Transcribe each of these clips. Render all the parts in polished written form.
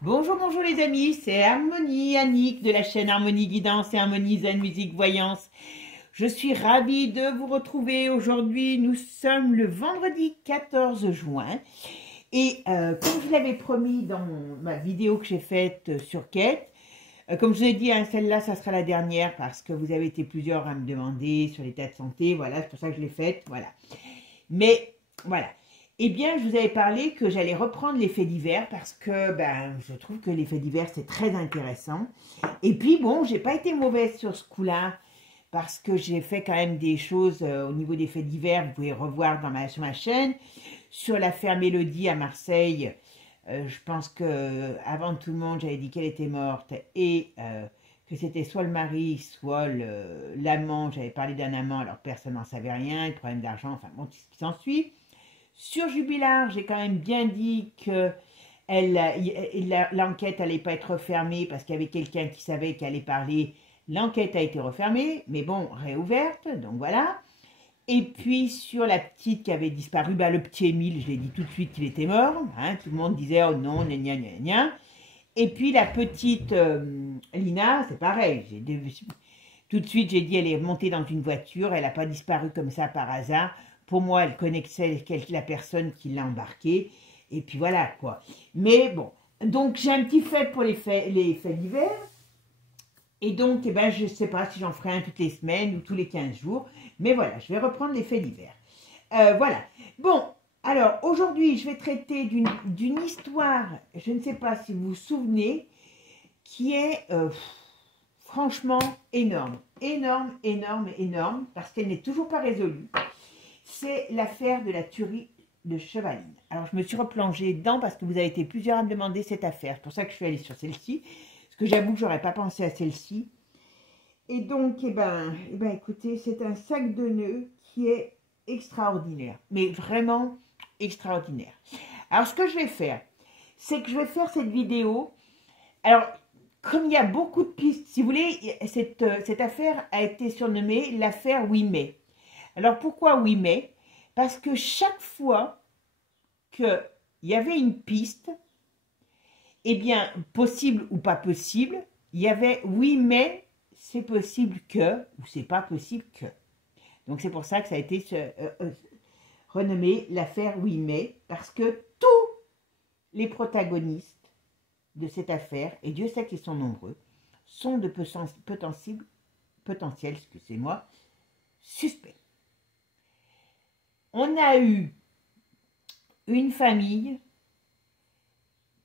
Bonjour, bonjour les amis, c'est Harmonie, Annick de la chaîne Harmonie Guidance et Harmonie Zen Musique Voyance. Je suis ravie de vous retrouver aujourd'hui. Nous sommes le vendredi 14 juin et comme je l'avais promis dans ma vidéo que j'ai faite sur Kate, comme je vous ai dit, hein, celle-là, ça sera la dernière parce que vous avez été plusieurs à me demander sur l'état de santé. Voilà, c'est pour ça que je l'ai faite. Voilà. Mais voilà. Eh bien, je vous avais parlé que j'allais reprendre les faits divers parce que je trouve que les faits divers, c'est très intéressant. Et puis, bon, j'ai pas été mauvaise sur ce coup-là parce que j'ai fait quand même des choses au niveau des faits divers. Vous pouvez revoir sur ma chaîne. Sur l'affaire Mélodie à Marseille, je pense que avant tout le monde, j'avais dit qu'elle était morte et que c'était soit le mari, soit l'amant. J'avais parlé d'un amant, alors personne n'en savait rien, le problème d'argent, enfin bon, tout ce qui s'ensuit. Sur Jubilard, j'ai quand même bien dit que l'enquête n'allait pas être refermée parce qu'il y avait quelqu'un qui savait qu'elle allait parler. L'enquête a été refermée, mais bon, réouverte, donc voilà. Et puis sur la petite qui avait disparu, le petit Émile, je l'ai dit tout de suite qu'il était mort. Hein, tout le monde disait oh non, gna gna gna gna. Et puis la petite Lina, c'est pareil. Tout de suite, j'ai dit elle est montée dans une voiture, elle n'a pas disparu comme ça par hasard. Pour moi, elle connaissait la personne qui l'a embarquée. Et puis voilà quoi. Mais bon, donc j'ai un petit fait pour les faits divers. Et donc, je ne sais pas si j'en ferai un toutes les semaines ou tous les 15 jours. Mais voilà, je vais reprendre les faits divers. Voilà. Bon, alors aujourd'hui, je vais traiter d'une histoire, je ne sais pas si vous vous souvenez, qui est franchement énorme. Énorme, énorme, énorme, parce qu'elle n'est toujours pas résolue. C'est l'affaire de la tuerie de Chevaline. Alors, je me suis replongée dedans parce que vous avez été plusieurs à me demander cette affaire. C'est pour ça que je suis allée sur celle-ci. Parce que j'avoue que j'aurais pas pensé à celle-ci. Et donc, écoutez, c'est un sac de nœuds qui est extraordinaire. Mais vraiment extraordinaire. Alors, ce que je vais faire, c'est que je vais faire cette vidéo. Alors, comme il y a beaucoup de pistes, si vous voulez, cette affaire a été surnommée l'affaire 8 mai. Alors, pourquoi 8 mai? Parce que chaque fois qu'il y avait une piste, eh bien, possible ou pas possible, il y avait 8 mai, c'est possible que, ou c'est pas possible que. Donc, c'est pour ça que ça a été renommé l'affaire 8 mai, parce que tous les protagonistes de cette affaire, et Dieu sait qu'ils sont nombreux, sont de potentiels, excusez-moi, suspects. On a eu une famille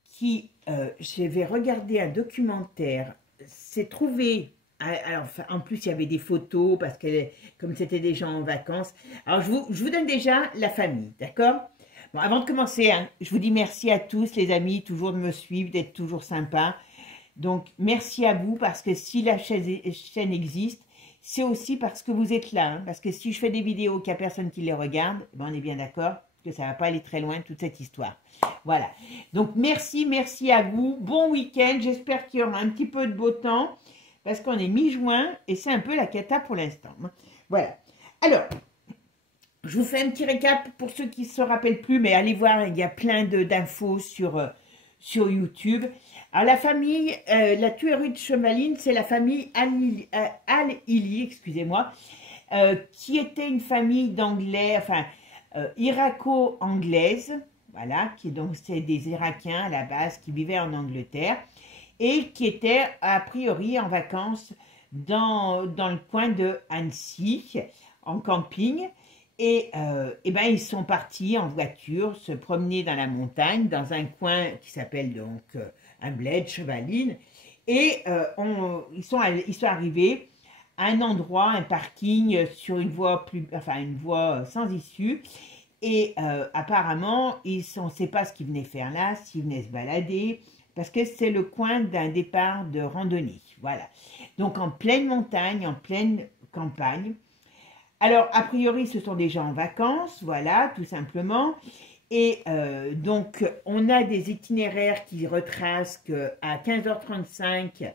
qui, je vais regarder un documentaire, s'est trouvé, alors, en plus il y avait des photos, parce que comme c'était des gens en vacances. Alors je vous donne déjà la famille, d'accord? Bon, avant de commencer, hein, je vous dis merci à tous les amis, toujours de me suivre, d'être toujours sympa. Donc merci à vous, parce que si la chaîne existe, c'est aussi parce que vous êtes là, hein, parce que si je fais des vidéos qu'il n'y a personne qui les regarde, on est bien d'accord que ça ne va pas aller très loin toute cette histoire. Voilà. Donc merci à vous. Bon week-end. J'espère qu'il y aura un petit peu de beau temps parce qu'on est mi-juin et c'est un peu la cata pour l'instant. Voilà. Alors, je vous fais un petit récap pour ceux qui ne se rappellent plus, mais allez voir, il y a plein d'infos sur YouTube. Alors la famille, la tuerie de Chevaline, c'est la famille Al-Hili, excusez-moi, qui était une famille d'anglais, enfin irako-anglaise, voilà, c'est des Irakiens à la base qui vivaient en Angleterre et qui étaient a priori en vacances dans le coin de Annecy, en camping. Et ils sont partis en voiture se promener dans la montagne, dans un coin qui s'appelle donc un bled, Chevaline. Et ils sont arrivés à un endroit, un parking sur une voie une voie sans issue. Et apparemment, on ne sait pas ce qu'ils venaient faire là, s'ils venaient se balader, parce que c'est le coin d'un départ de randonnée. Voilà. Donc en pleine montagne, en pleine campagne. Alors, a priori, ce sont des gens en vacances, voilà, tout simplement. Et donc, on a des itinéraires qui retracent qu'à 15h35,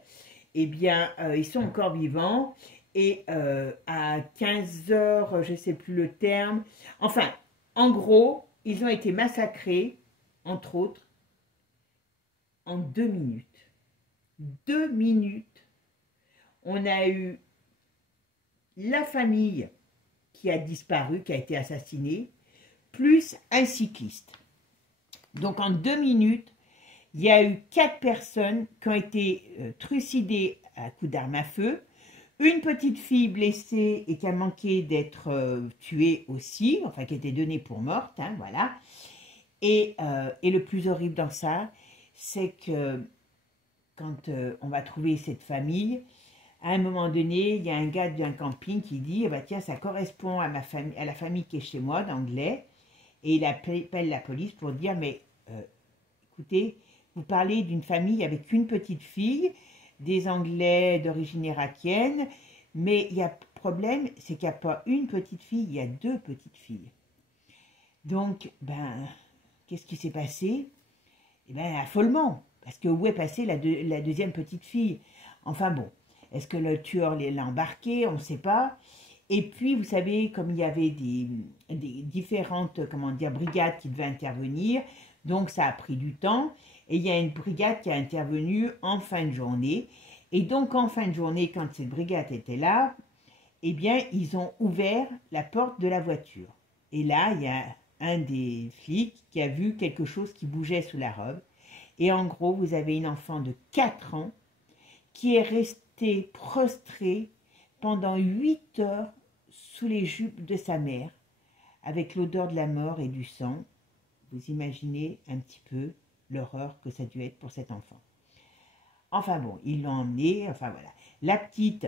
ils sont encore vivants. Et à 15h, je ne sais plus le terme. Enfin, en gros, ils ont été massacrés, entre autres, en 2 minutes. 2 minutes, on a eu la famille qui a disparu, qui a été assassinée, plus un cycliste. Donc en 2 minutes, il y a eu 4 personnes qui ont été trucidées à coups d'arme à feu, une petite fille blessée et qui a manqué d'être tuée aussi, enfin qui a été donnée pour morte, hein, voilà. Et le plus horrible dans ça, c'est que quand on va trouver cette famille, à un moment donné, il y a un gars d'un camping qui dit eh ben, tiens, ça correspond à ma famille, à la famille qui est chez moi, d'anglais, et il appelle la police pour dire mais écoutez, vous parlez d'une famille avec une petite fille, des Anglais d'origine irakienne, mais il y a problème, c'est qu'il n'y a pas une petite fille, il y a 2 petites filles. Donc, ben, qu'est-ce qui s'est passé? Eh bien, affolement, parce que où est passée la deuxième petite fille? Enfin bon, est-ce que le tueur l'a embarqué? On ne sait pas. Et puis, vous savez, comme il y avait des différentes, comment dire, brigades qui devaient intervenir, donc ça a pris du temps. Et il y a une brigade qui a intervenu en fin de journée. Et donc, en fin de journée, quand cette brigade était là, eh bien, ils ont ouvert la porte de la voiture. Et là, il y a un des flics qui a vu quelque chose qui bougeait sous la robe. Et en gros, vous avez une enfant de 4 ans qui est restée prostrée pendant 8 heures sous les jupes de sa mère, avec l'odeur de la mort et du sang. Vous imaginez un petit peu l'horreur que ça a dû être pour cet enfant. Enfin bon, ils l'ont emmenée, enfin voilà. La petite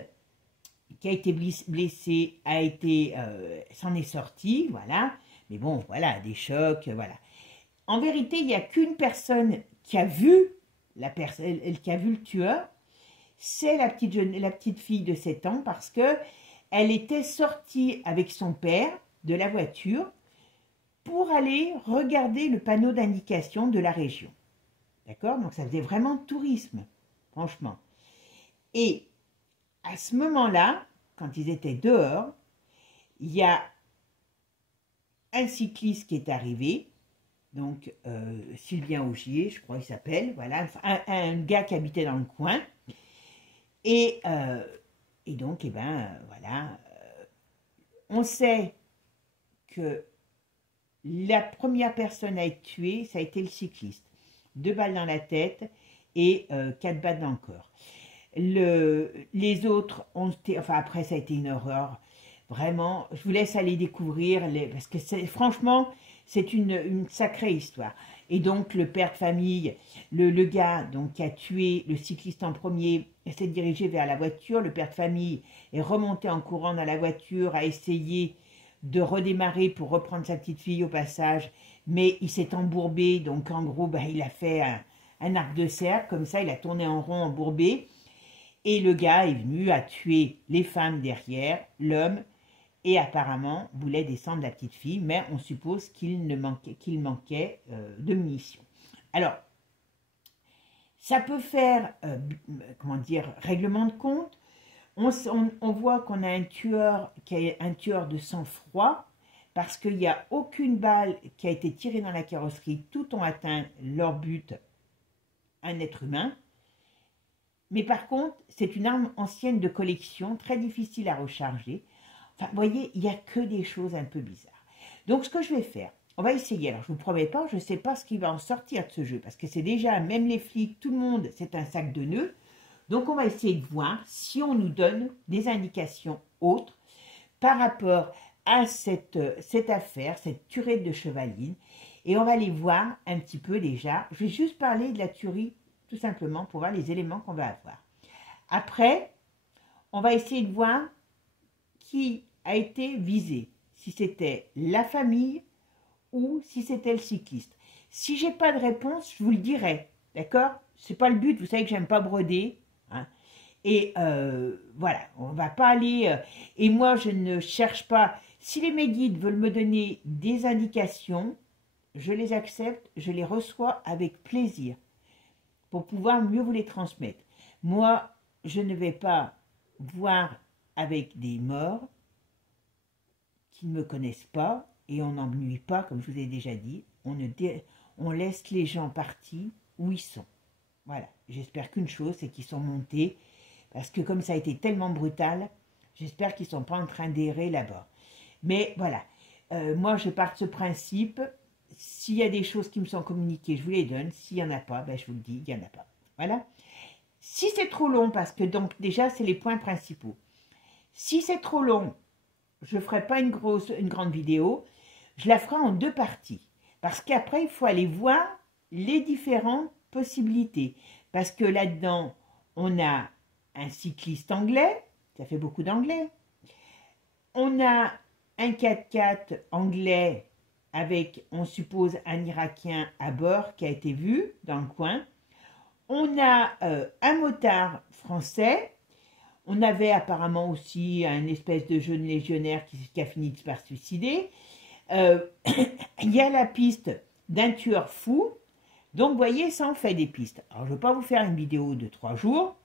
qui a été blessée s'en est sortie, voilà. Mais bon, voilà, des chocs, voilà. En vérité, il n'y a qu'une personne qui a vu qui a vu le tueur, c'est la petite fille de 7 ans, parce que elle était sortie avec son père de la voiture pour aller regarder le panneau d'indication de la région. D'accord? Donc ça faisait vraiment tourisme, franchement. Et à ce moment-là, quand ils étaient dehors, il y a un cycliste qui est arrivé, donc Sylvain Augier, je crois qu'il s'appelle, voilà, un gars qui habitait dans le coin. Et donc, eh ben, voilà, on sait que la première personne à être tuée, ça a été le cycliste. 2 balles dans la tête et 4 balles dans le corps. Les autres ont été, enfin après ça a été une horreur. Vraiment, je vous laisse aller découvrir, parce que franchement, c'est une sacrée histoire. Et donc le père de famille, le gars donc, qui a tué le cycliste en premier, s'est dirigé vers la voiture. Le père de famille est remonté en courant dans la voiture, a essayé de redémarrer pour reprendre sa petite fille au passage, mais il s'est embourbé, donc en gros, ben, il a fait un arc de cercle, comme ça, il a tourné en rond embourbé, et le gars est venu à tuer les femmes derrière, l'homme, et apparemment voulait descendre la petite fille, mais on suppose qu'il manquait de munitions. Alors, ça peut faire, comment dire, règlement de compte. On voit qu'on a un tueur qui est un tueur de sang-froid, parce qu'il n'y a aucune balle qui a été tirée dans la carrosserie, tout ont atteint leur but, un être humain. Mais par contre, c'est une arme ancienne de collection, très difficile à recharger. Enfin, vous voyez, il n'y a que des choses un peu bizarres. Donc, ce que je vais faire, on va essayer. Alors, je ne vous promets pas, je ne sais pas ce qui va en sortir de ce jeu, parce que c'est déjà, même les flics, tout le monde, c'est un sac de nœuds. Donc, on va essayer de voir si on nous donne des indications autres par rapport à cette affaire, cette tuerie de Chevaline. Et on va aller voir un petit peu déjà. Je vais juste parler de la tuerie, tout simplement, pour voir les éléments qu'on va avoir. Après, on va essayer de voir qui a été visé. Si c'était la famille ou si c'était le cycliste. Si j'ai pas de réponse, je vous le dirai. D'accord? C'est pas le but, vous savez que j'aime pas broder. Hein. Et voilà, on va pas aller... et moi, je ne cherche pas... Si les mes guides veulent me donner des indications, je les accepte, je les reçois avec plaisir pour pouvoir mieux vous les transmettre. Moi, je ne vais pas voir avec des morts qui ne me connaissent pas et on n'ennuie pas, comme je vous ai déjà dit. On laisse les gens partis où ils sont. Voilà, j'espère qu'une chose, c'est qu'ils sont montés, parce que comme ça a été tellement brutal, j'espère qu'ils ne sont pas en train d'errer là-bas. Mais voilà, moi je pars de ce principe, s'il y a des choses qui me sont communiquées, je vous les donne, s'il n'y en a pas, ben, je vous le dis, il n'y en a pas. Voilà. Si c'est trop long, parce que donc déjà c'est les points principaux, si c'est trop long, je ne ferai pas une grande vidéo, je la ferai en deux parties. Parce qu'après, il faut aller voir les différentes possibilités. Parce que là-dedans, on a un cycliste anglais, ça fait beaucoup d'anglais. On a un 4x4 anglais avec, on suppose, un Irakien à bord qui a été vu dans le coin. On a un motard français. On avait apparemment aussi un espèce de jeune légionnaire qui a fini par se suicider. Il y a la piste d'un tueur fou. Donc, vous voyez, ça en fait des pistes. Alors, je ne vais pas vous faire une vidéo de 3 jours.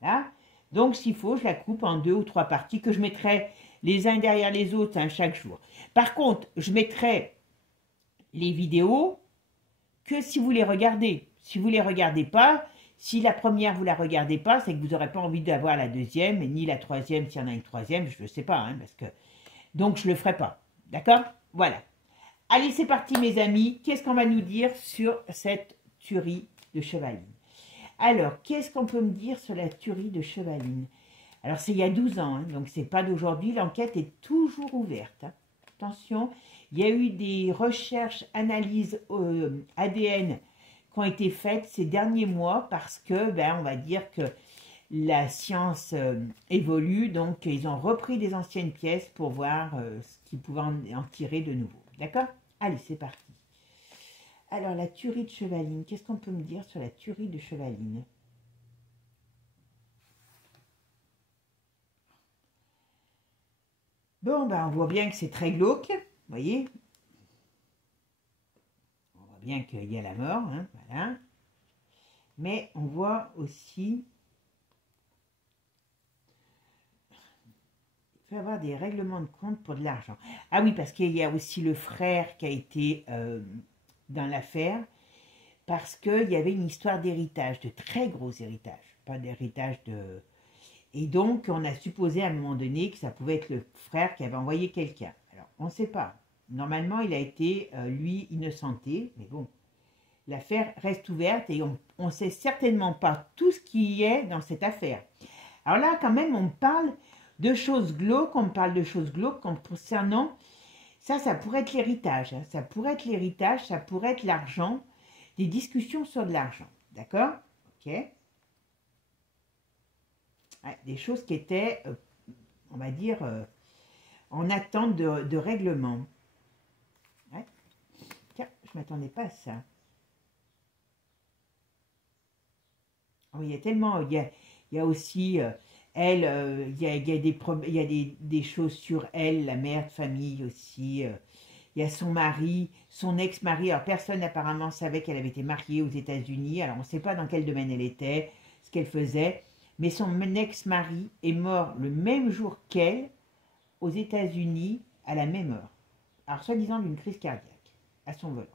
Voilà. Donc, s'il faut, je la coupe en 2 ou 3 parties que je mettrai les uns derrière les autres chaque jour. Par contre, je mettrai les vidéos que si vous les regardez. Si vous ne les regardez pas, si la première, vous ne la regardez pas, c'est que vous n'aurez pas envie d'avoir la deuxième, ni la troisième, s'il y en a une troisième, je ne sais pas. Hein, parce que... Donc, je ne le ferai pas. D'accord? Voilà. Allez, c'est parti, mes amis. Qu'est-ce qu'on va nous dire sur cette tuerie de Chevaline? Alors, qu'est-ce qu'on peut me dire sur la tuerie de Chevaline? Alors, c'est il y a 12 ans, hein, donc c'est pas d'aujourd'hui. L'enquête est toujours ouverte. Hein. Attention, il y a eu des recherches, analyses ADN qui ont été faites ces derniers mois parce que, ben, on va dire que la science évolue, donc ils ont repris des anciennes pièces pour voir ce qu'ils pouvaient en tirer de nouveau. D'accord? Allez, c'est parti. Alors, la tuerie de Chevaline, qu'est-ce qu'on peut me dire sur la tuerie de Chevaline? Bon, ben, on voit bien que c'est très glauque, vous voyez? On voit bien qu'il y a la mort, hein, voilà. Mais on voit aussi il peut y avoir des règlements de compte pour de l'argent. Ah oui, parce qu'il y a aussi le frère qui a été dans l'affaire, parce qu'il y avait une histoire d'héritage, de très gros héritage, pas d'héritage de... Et donc, on a supposé à un moment donné que ça pouvait être le frère qui avait envoyé quelqu'un. Alors, on ne sait pas. Normalement, il a été, lui, innocenté, mais bon, l'affaire reste ouverte et on ne sait certainement pas tout ce qui y est dans cette affaire. Alors là, quand même, on parle de choses glauques, on parle de choses glauques concernant, ça pourrait être l'héritage, hein, ça pourrait être l'héritage, ça pourrait être l'argent, des discussions sur de l'argent, d'accord? Ok. Ouais, des choses qui étaient, on va dire, en attente de règlement. Ouais. Tiens, je ne m'attendais pas à ça. Oh, il y a tellement, il y a aussi... elle, il y a des choses sur elle, la mère de famille aussi. Il y a son mari, son ex-mari. Alors, personne apparemment savait qu'elle avait été mariée aux États-Unis. Alors, on ne sait pas dans quel domaine elle était, ce qu'elle faisait. Mais son ex-mari est mort le même jour qu'elle, aux États-Unis, à la même heure. Alors, soi-disant d'une crise cardiaque, à son volant.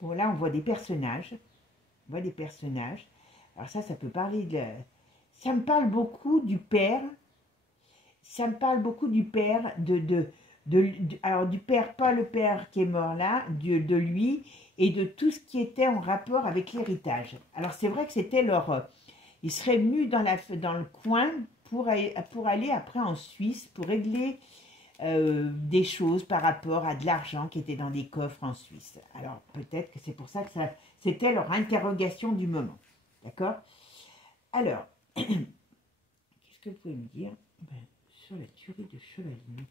Bon, là, on voit des personnages. On voit des personnages. Alors ça peut parler de... Ça me parle beaucoup du père. Ça me parle beaucoup du père, alors du père, pas le père qui est mort là, de lui, et de tout ce qui était en rapport avec l'héritage. Alors c'est vrai que c'était leur... Ils seraient venus dans le coin pour aller après en Suisse, pour régler des choses par rapport à de l'argent qui était dans des coffres en Suisse. Alors peut-être que c'est pour ça que c'était leur interrogation du moment. D'accord? Alors, qu'est-ce que vous pouvez me dire sur la tuerie de Chevaline?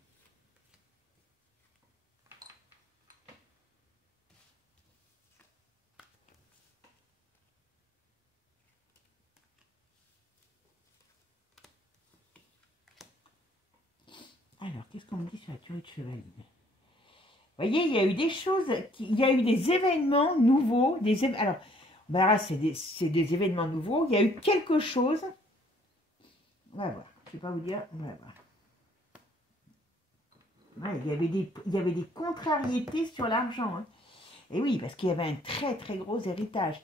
Alors, qu'est-ce qu'on me dit sur la tuerie de Chevaline? Vous voyez, il y a eu des choses, il y a eu des événements nouveaux, alors, ben là, c'est des événements nouveaux, il y a eu quelque chose, on va voir, je ne vais pas vous dire, on va voir. Ouais, il y avait des contrariétés sur l'argent. Hein. Et oui, parce qu'il y avait un très très gros héritage.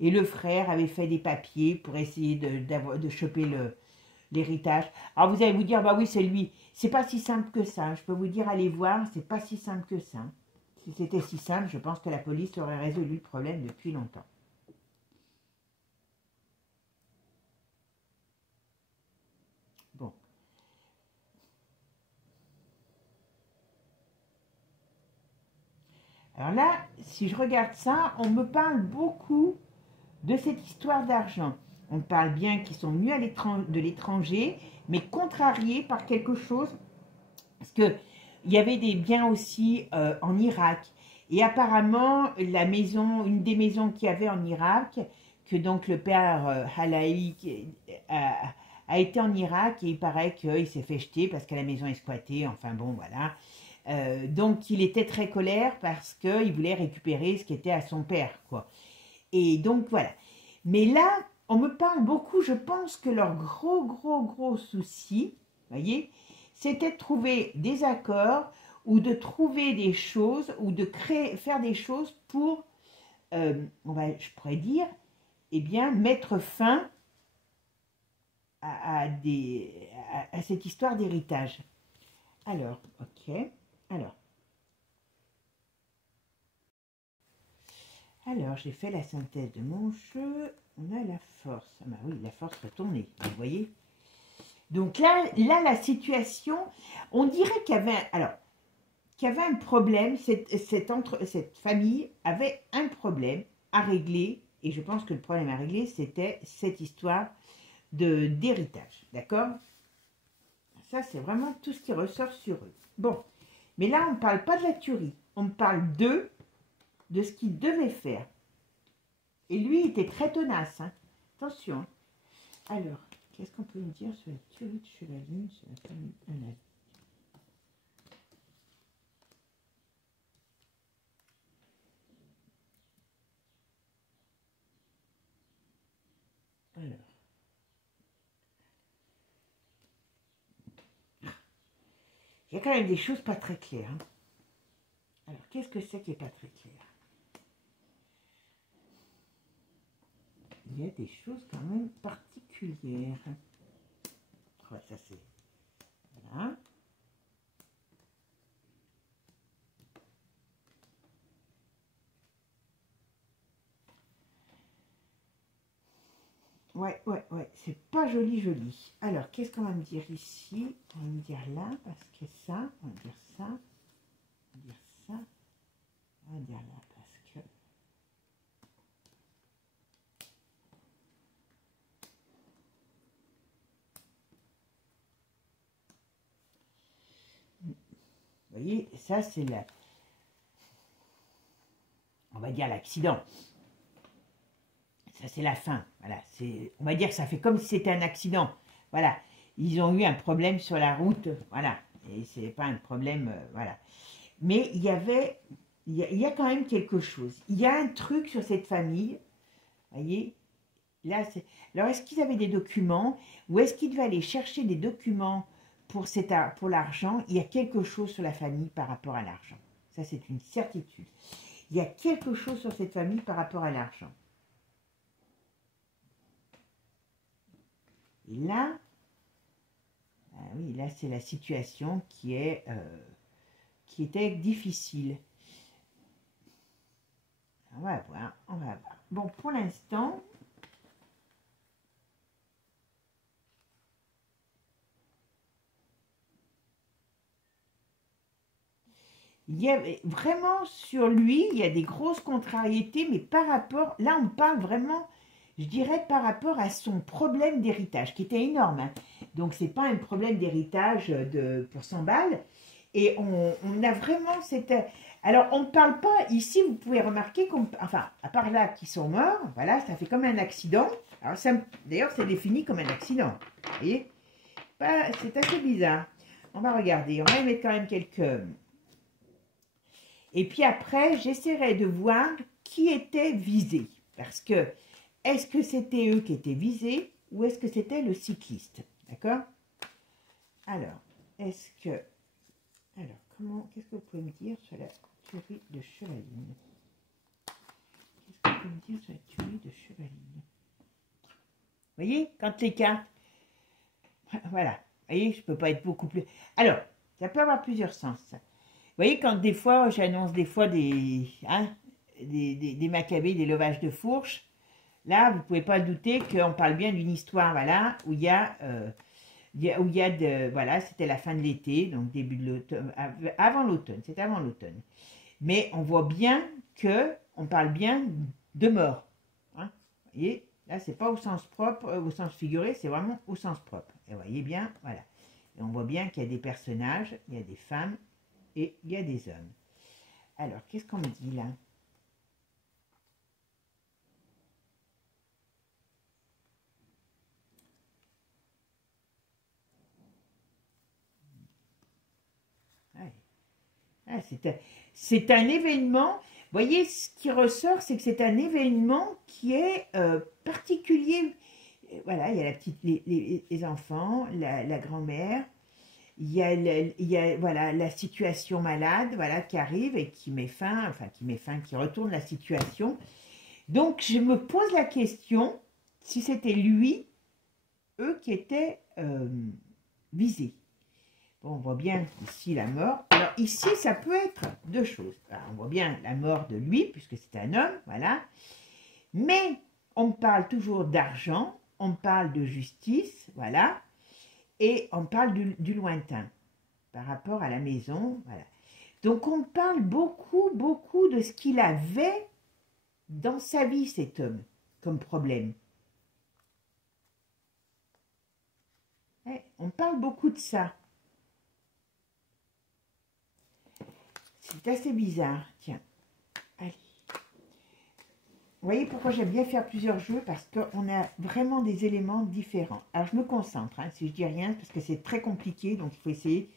Et le frère avait fait des papiers pour essayer de choper l'héritage. Alors vous allez vous dire, bah oui, c'est lui. C'est pas si simple que ça. Je peux vous dire, allez voir, c'est pas si simple que ça. Si c'était si simple, je pense que la police aurait résolu le problème depuis longtemps. Bon. Alors là, si je regarde ça, on me parle beaucoup de cette histoire d'argent. On parle bien qu'ils sont venus de l'étranger, mais contrariés par quelque chose, parce que il y avait des biens aussi en Irak. Et apparemment, la maison, une des maisons qu'il y avait en Irak, que donc le père Halaï a été en Irak, et il paraît qu'il s'est fait jeter parce que la maison est squattée, enfin bon, voilà. Donc il était très colère parce qu'il voulait récupérer ce qui était à son père, quoi. Et donc voilà. Mais là, on me parle beaucoup, je pense que leur gros souci, voyez, c'était de trouver des accords ou de trouver des choses ou de faire des choses pour, je pourrais dire, eh bien, mettre fin à cette histoire d'héritage. Alors, ok, alors. Alors, j'ai fait la synthèse de mon jeu. On a la force. Ah bah oui, la force retournée, vous voyez. Donc là, la situation, on dirait qu'il y avait, qu'il y avait un problème, cette famille avait un problème à régler, et je pense que le problème à régler, c'était cette histoire d'héritage, d'accord? Ça, c'est vraiment tout ce qui ressort sur eux. Bon, mais là, on ne parle pas de la tuerie, on parle de ce qu'il devait faire. Et lui, il était très tenace, hein. Attention. Alors, qu'est-ce qu'on peut me dire sur la tuerie de Chevalier, sur la famille Anna? Alors, il y a quand même des choses pas très claires, hein. Alors, qu'est-ce que c'est qui n'est pas très clair? Il y a des choses quand même particulières. Ouais, ça c'est... Voilà. Ouais, c'est pas joli. Alors, qu'est-ce qu'on va me dire ici? On va me dire là, parce que ça, on va dire ça, on va dire ça, on va dire là, parce que... Vous voyez, ça c'est la... On va dire l'accident. Ça c'est la fin. Voilà, on va dire que ça fait comme si c'était un accident. Voilà, ils ont eu un problème sur la route. Voilà, et c'est pas un problème... voilà. Mais il y a quand même quelque chose. Il y a un truc sur cette famille. Voyez, là, alors, est-ce qu'ils avaient des documents ou est-ce qu'ils devaient aller chercher des documents pour l'argent? Il y a quelque chose sur la famille par rapport à l'argent. Ça, c'est une certitude. Il y a quelque chose sur cette famille par rapport à l'argent. Et là, ah oui, là, c'est la situation qui était difficile. On va voir, on va voir. Bon, pour l'instant, il y a vraiment sur lui, il y a des grosses contrariétés, mais par rapport, là on parle vraiment, je dirais par rapport à son problème d'héritage, qui était énorme, hein. Donc c'est pas un problème d'héritage pour 100 balles, et on a vraiment cette... Alors on ne parle pas, ici vous pouvez remarquer, enfin à part là qui sont morts, voilà, ça fait comme un accident. Alors d'ailleurs c'est défini comme un accident, vous voyez, c'est assez bizarre. On va regarder, on va y mettre quand même quelques... Et puis après, j'essaierai de voir qui était visé. Parce que, est-ce que c'était eux qui étaient visés ou est-ce que c'était le cycliste? D'accord? Alors, est-ce que... Alors, qu'est-ce que vous pouvez me dire sur la tuerie de Chevaline? peut me dire sur la tuerie de Chevaline? Vous voyez, quand les cartes... Voilà. Vous voyez, je ne peux pas être beaucoup plus... Alors, ça peut avoir plusieurs sens. Ça. Vous voyez, quand des fois, j'annonce des fois des macabées, des levages de fourches, là, vous ne pouvez pas douter qu'on parle bien d'une histoire, voilà, où il y a... voilà, c'était la fin de l'été, donc début de l'automne, avant l'automne, c'était avant l'automne. Mais on voit bien que on parle bien de mort. Hein, vous voyez, là, c'est pas au sens propre, au sens figuré, c'est vraiment au sens propre. Et vous voyez bien, voilà. Et on voit bien qu'il y a des personnages, il y a des femmes et il y a des hommes. Alors, qu'est-ce qu'on me dit là? Ah, c'est un événement, vous voyez, ce qui ressort, c'est que c'est un événement qui est particulier. Voilà, il y a la petite, les enfants, la grand-mère, il y a voilà, la situation malade voilà, qui arrive et qui met fin, enfin qui retourne la situation. Donc je me pose la question si c'était lui, eux qui étaient visés. Bon, on voit bien ici la mort. Alors ici, ça peut être deux choses. Alors, on voit bien la mort de lui, puisque c'est un homme, voilà. Mais on parle toujours d'argent, on parle de justice, voilà. Et on parle du lointain, par rapport à la maison, voilà. Donc on parle beaucoup, beaucoup de ce qu'il avait dans sa vie, cet homme, comme problème. Ouais, on parle beaucoup de ça. C'est assez bizarre. Tiens, allez. Vous voyez pourquoi j'aime bien faire plusieurs jeux? Parce qu'on a vraiment des éléments différents. Alors, je me concentre. Hein, si je dis rien, parce que c'est très compliqué. Donc, il faut essayer.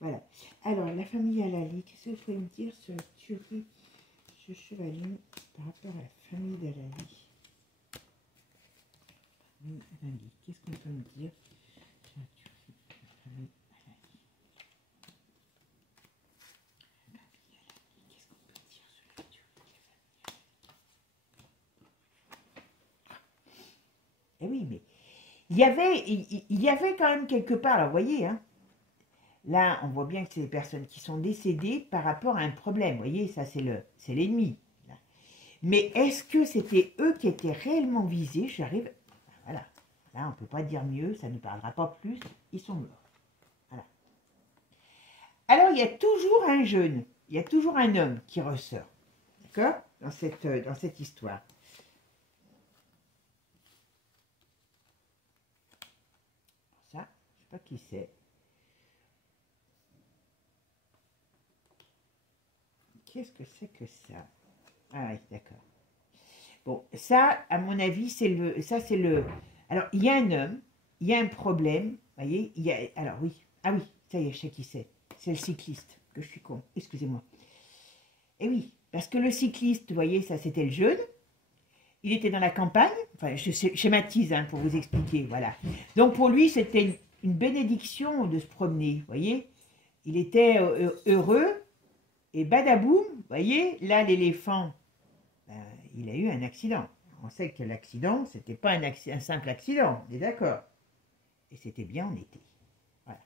Voilà. Alors, la famille Alali. Qu'est-ce que vous pouvez me dire sur la tuerie de Chevaline par rapport à la famille d'Alali? Qu'est-ce qu'on peut me dire sur la tuerie de la famille Alali? Eh oui, mais il y avait quand même quelque part, alors vous voyez, hein, là, on voit bien que c'est des personnes qui sont décédées par rapport à un problème. Vous voyez, ça, c'est l'ennemi. Mais est-ce que c'était eux qui étaient réellement visés? J'arrive... Voilà. Là, on ne peut pas dire mieux, ça ne parlera pas plus. Ils sont morts. Voilà. Alors, il y a toujours un jeune, il y a toujours un homme qui ressort. D'accord? Dans cette histoire. Ça, je ne sais pas qui c'est. Qu'est-ce que c'est que ça? Ah oui, d'accord. Bon, ça, à mon avis, c'est le... Alors, il y a un homme, il y a un problème, vous voyez, il y a... Alors, oui, ah oui, ça y est, je sais qui c'est. C'est le cycliste, que je suis con, excusez-moi. Eh oui, parce que le cycliste, vous voyez, ça, c'était le jeune. Il était dans la campagne, enfin, je schématise hein, pour vous expliquer, voilà. Donc, pour lui, c'était une bénédiction de se promener, vous voyez. Il était heureux, et badaboum, vous voyez, là, l'éléphant... il a eu un accident. On sait que l'accident, c'était pas un simple accident, on est d'accord. Et c'était bien en été. Voilà.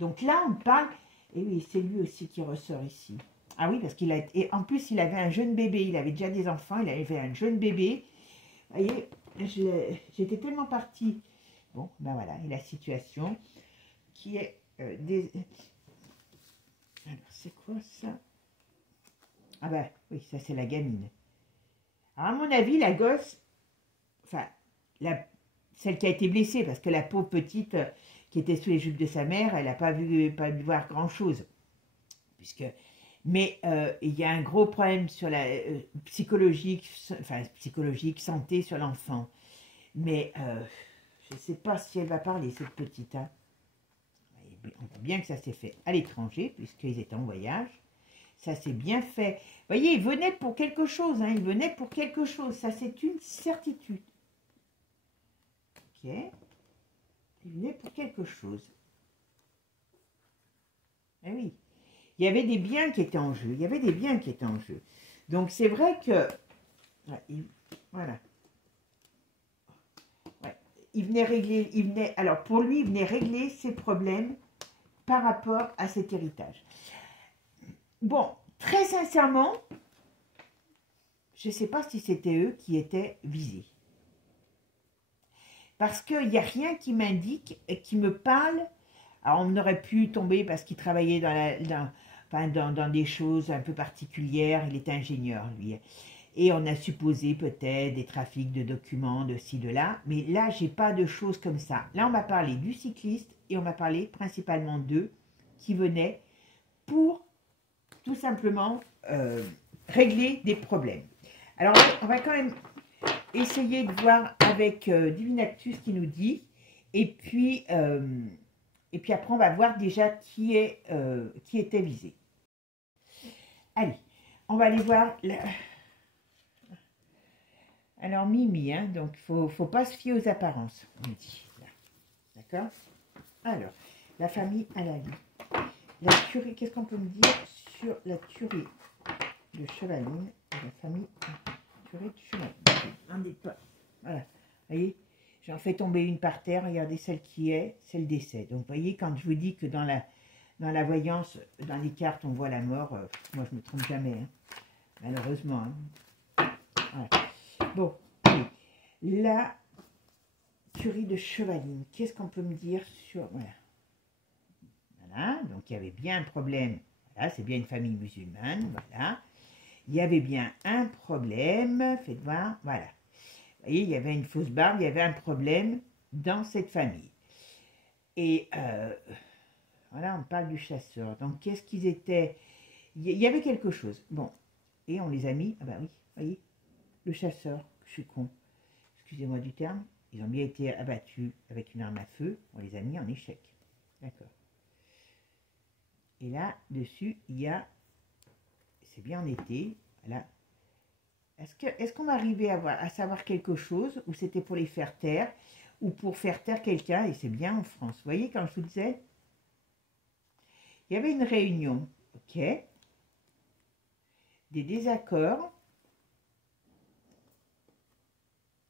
Donc là, on parle... Et oui, c'est lui aussi qui ressort ici. Ah oui, parce qu'il a... Et en plus, il avait un jeune bébé. Il avait déjà des enfants. Il avait un jeune bébé. Vous voyez, j'étais tellement partie. Bon, ben voilà. Et la situation qui est... Alors, c'est quoi ça? Ah ben, oui, ça c'est la gamine. Alors, à mon avis, la gosse, enfin, celle qui a été blessée, parce que la pauvre petite qui était sous les jupes de sa mère, elle n'a pas vu voir grand-chose. Mais il y a un gros problème sur la psychologique, santé sur l'enfant. Mais je ne sais pas si elle va parler, cette petite. Hein. On voit bien que ça s'est fait à l'étranger, puisqu'ils étaient en voyage. Ça s'est bien fait. Vous voyez, il venait pour quelque chose. Hein, il venait pour quelque chose. Ça, c'est une certitude. Ok. Il venait pour quelque chose. Eh oui. Il y avait des biens qui étaient en jeu. Il y avait des biens qui étaient en jeu. Donc, c'est vrai que Ouais, voilà. Ouais. Il venait régler, alors pour lui, il venait régler ses problèmes par rapport à cet héritage. Bon, très sincèrement, je ne sais pas si c'était eux qui étaient visés. Parce qu'il n'y a rien qui m'indique, qui me parle. Alors, on aurait pu tomber parce qu'il travaillait dans des choses un peu particulières. Il était ingénieur, lui. Et on a supposé peut-être des trafics de documents, de ci, de là. Mais là, j'ai pas de choses comme ça. Là, on m'a parlé du cycliste et on m'a parlé principalement d'eux qui venaient pour tout simplement régler des problèmes. Alors, on va quand même essayer de voir avec Divinactus ce qu'il nous dit. Et puis après, on va voir déjà qui était visé. Allez, on va aller voir... Alors, Mimi, hein, donc faut pas se fier aux apparences, on dit. D'accord? Alors, la famille à la vie. La tuerie, qu'est-ce qu'on peut me dire sur la tuerie de Chevaline et la famille tuerie de Chevaline? Un des pas. Voilà. Vous voyez, j'en fais tomber une par terre. Regardez celle qui est, c'est le décès. Donc, vous voyez, quand je vous dis que dans la voyance, dans les cartes, on voit la mort, moi, je ne me trompe jamais, hein, malheureusement. Hein. Voilà. Bon, allez. La tuerie de Chevaline. Qu'est-ce qu'on peut me dire sur... Voilà. Voilà, donc il y avait bien un problème. Voilà, c'est bien une famille musulmane, voilà. Il y avait bien un problème, faites voir, voilà. Vous voyez, il y avait une fausse barbe, il y avait un problème dans cette famille. Et voilà, on parle du chasseur. Donc, qu'est-ce qu'ils étaient? Il y avait quelque chose. Bon, et on les a mis, ah bah oui, vous voyez, le chasseur, je suis con. Excusez-moi du terme, ils ont bien été abattus avec une arme à feu, on les a mis en échec. D'accord. Et là, dessus, il y a, c'est bien en été, voilà. Est-ce qu'on va arriver à savoir quelque chose, ou c'était pour les faire taire, ou pour faire taire quelqu'un, et c'est bien en France. Vous voyez, quand je vous disais, il y avait une réunion, ok, des désaccords,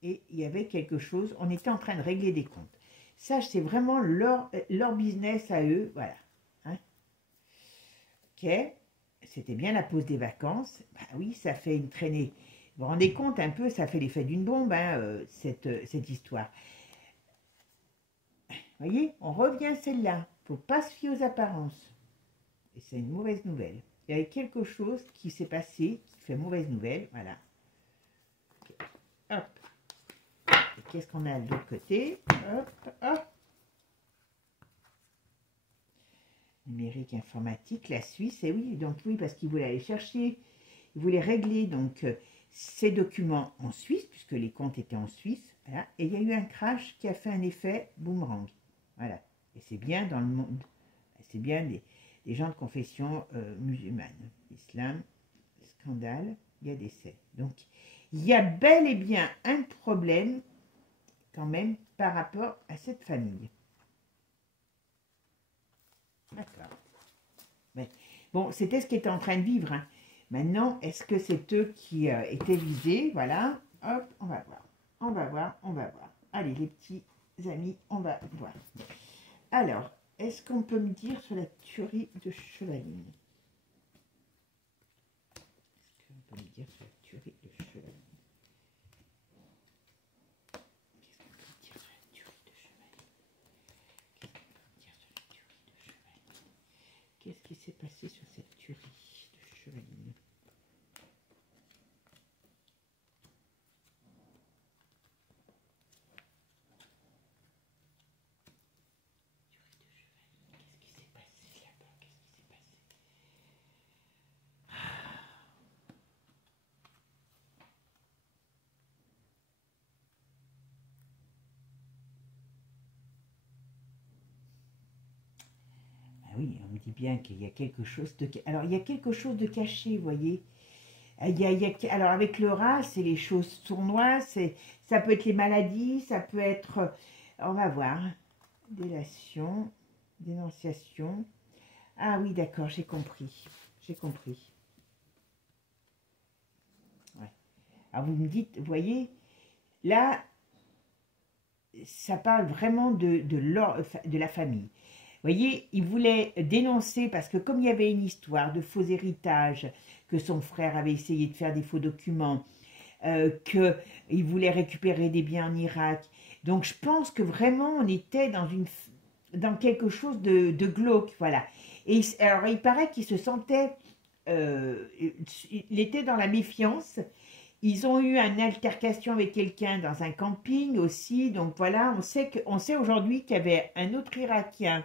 et il y avait quelque chose, on était en train de régler des comptes. Ça, c'est vraiment leur business à eux, voilà. Hein? Ok, c'était bien la pause des vacances. Bah oui, ça fait une traînée. Vous vous rendez compte un peu, ça fait l'effet d'une bombe, hein, cette histoire. Vous voyez, on revient à celle-là. Il ne faut pas se fier aux apparences. Et c'est une mauvaise nouvelle. Il y a quelque chose qui s'est passé, qui fait mauvaise nouvelle. Voilà. Okay. Hop. Et qu'est-ce qu'on a de l'autre côté? Hop, hop. Numérique, informatique, la Suisse, et oui, donc oui, parce qu'il voulait aller chercher, il voulait régler donc ces documents en Suisse, puisque les comptes étaient en Suisse, voilà, et il y a eu un crash qui a fait un effet boomerang, voilà, et c'est bien dans le monde, c'est bien des gens de confession musulmane, islam, scandale, il y a décès, donc il y a bel et bien un problème quand même par rapport à cette famille. D'accord. Mais, bon, c'était ce qu'ils étaient en train de vivre. Hein. Maintenant, est-ce que c'est eux qui étaient visés? Voilà. Hop, on va voir. On va voir, on va voir. Allez, les petits amis, on va voir. Alors, est-ce qu'on peut me dire sur la tuerie de Chevaline? Est-ce qu'on peut me dire sur la tuerie de Chevaline? Qu'est-ce qui s'est passé sur cette tuerie de Chevaline? Qu'est-ce qui s'est passé là-bas? Qu'est-ce qui s'est passé? Ah oui, on me dit bien qu'il y a quelque chose de... Alors, il y a quelque chose de caché, vous voyez. Alors, avec le rat, c'est les choses sournoises, ça peut être les maladies, ça peut être... On va voir. Délation, dénonciation. Ah oui, d'accord, j'ai compris. J'ai compris. Ouais. Alors vous me dites, vous voyez, là, ça parle vraiment de la famille. Vous voyez, il voulait dénoncer, parce que comme il y avait une histoire de faux héritage, que son frère avait essayé de faire des faux documents, qu'il voulait récupérer des biens en Irak. Donc je pense que vraiment on était dans quelque chose de glauque, voilà. Et alors il paraît qu'il se sentait, il était dans la méfiance. Ils ont eu une altercation avec quelqu'un dans un camping aussi, donc voilà, on sait aujourd'hui qu'il y avait un autre Irakien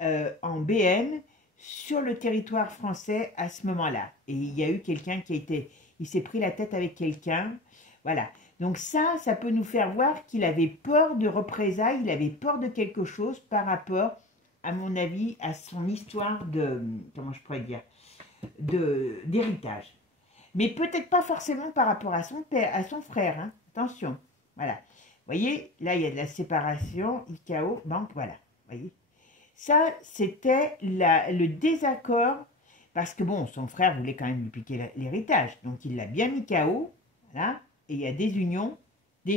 en BN sur le territoire français à ce moment-là. Et il y a eu quelqu'un il s'est pris la tête avec quelqu'un, voilà. Donc ça peut nous faire voir qu'il avait peur de représailles, il avait peur de quelque chose par rapport, à mon avis, à son histoire comment je pourrais dire, d'héritage. Mais peut-être pas forcément par rapport à son père, à son frère, hein. Attention, voilà. Vous voyez, là il y a de la séparation, ICAO, banque, voilà, vous voyez. Ça, c'était le désaccord, parce que bon, son frère voulait quand même lui piquer l'héritage, donc il l'a bien mis KO, voilà, et il y a des unions, des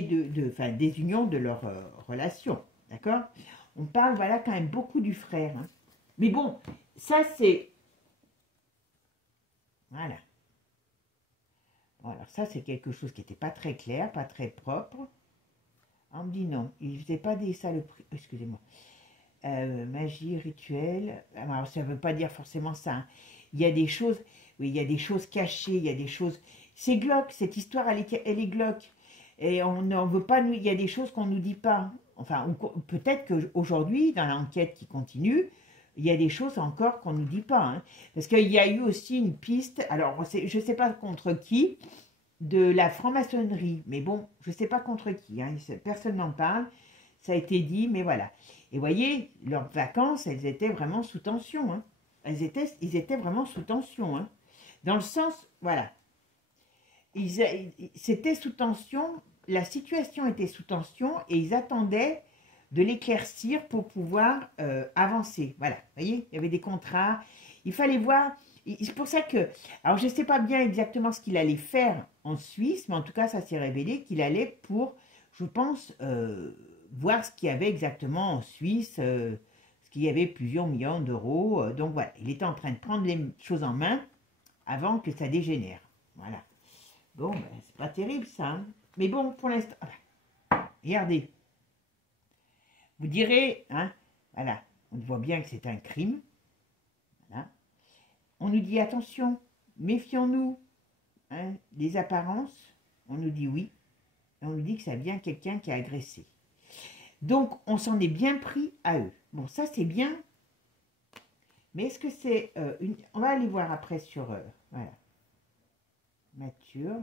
unions de leur relation, d'accord. On parle, voilà, quand même beaucoup du frère, hein. Mais bon, ça c'est, voilà. Bon, alors ça c'est quelque chose qui n'était pas très clair, pas très propre. On me dit non, il ne faisait pas des saloperies, excusez-moi. Magie, rituel. Alors, ça ne veut pas dire forcément ça, hein. Il y a des choses, oui, il y a des choses cachées, il y a des choses. C'est glauque, cette histoire, elle est glauque. Et on n'en veut pas, il y a des choses qu'on ne nous dit pas. Enfin, peut-être qu'aujourd'hui, dans l'enquête qui continue, il y a des choses encore qu'on ne nous dit pas, hein. Parce qu'il y a eu aussi une piste, alors je ne sais pas contre qui, de la franc-maçonnerie. Mais bon, je ne sais pas contre qui, hein, personne n'en parle. Ça a été dit, mais voilà. Et voyez, leurs vacances, elles étaient vraiment sous tension, hein. Ils étaient vraiment sous tension, hein. Dans le sens, voilà. C'était sous tension, la situation était sous tension et ils attendaient de l'éclaircir pour pouvoir avancer. Voilà, vous voyez, il y avait des contrats. Il fallait voir. C'est pour ça que, alors je ne sais pas bien exactement ce qu'il allait faire en Suisse, mais en tout cas, ça s'est révélé qu'il allait pour, je pense, voir ce qu'il y avait exactement en Suisse, ce qu'il y avait plusieurs millions d'euros. Donc voilà, il était en train de prendre les choses en main avant que ça dégénère. Voilà. Bon, ben, c'est pas terrible ça, hein. Mais bon, pour l'instant, regardez. Vous direz, hein, voilà, on voit bien que c'est un crime. Voilà. On nous dit attention, méfions-nous, hein, des apparences. On nous dit oui. Et on nous dit que ça vient quelqu'un qui a agressé. Donc, on s'en est bien pris à eux. Bon, ça, c'est bien. Mais est-ce que c'est une... On va aller voir après sur... voilà. Mature.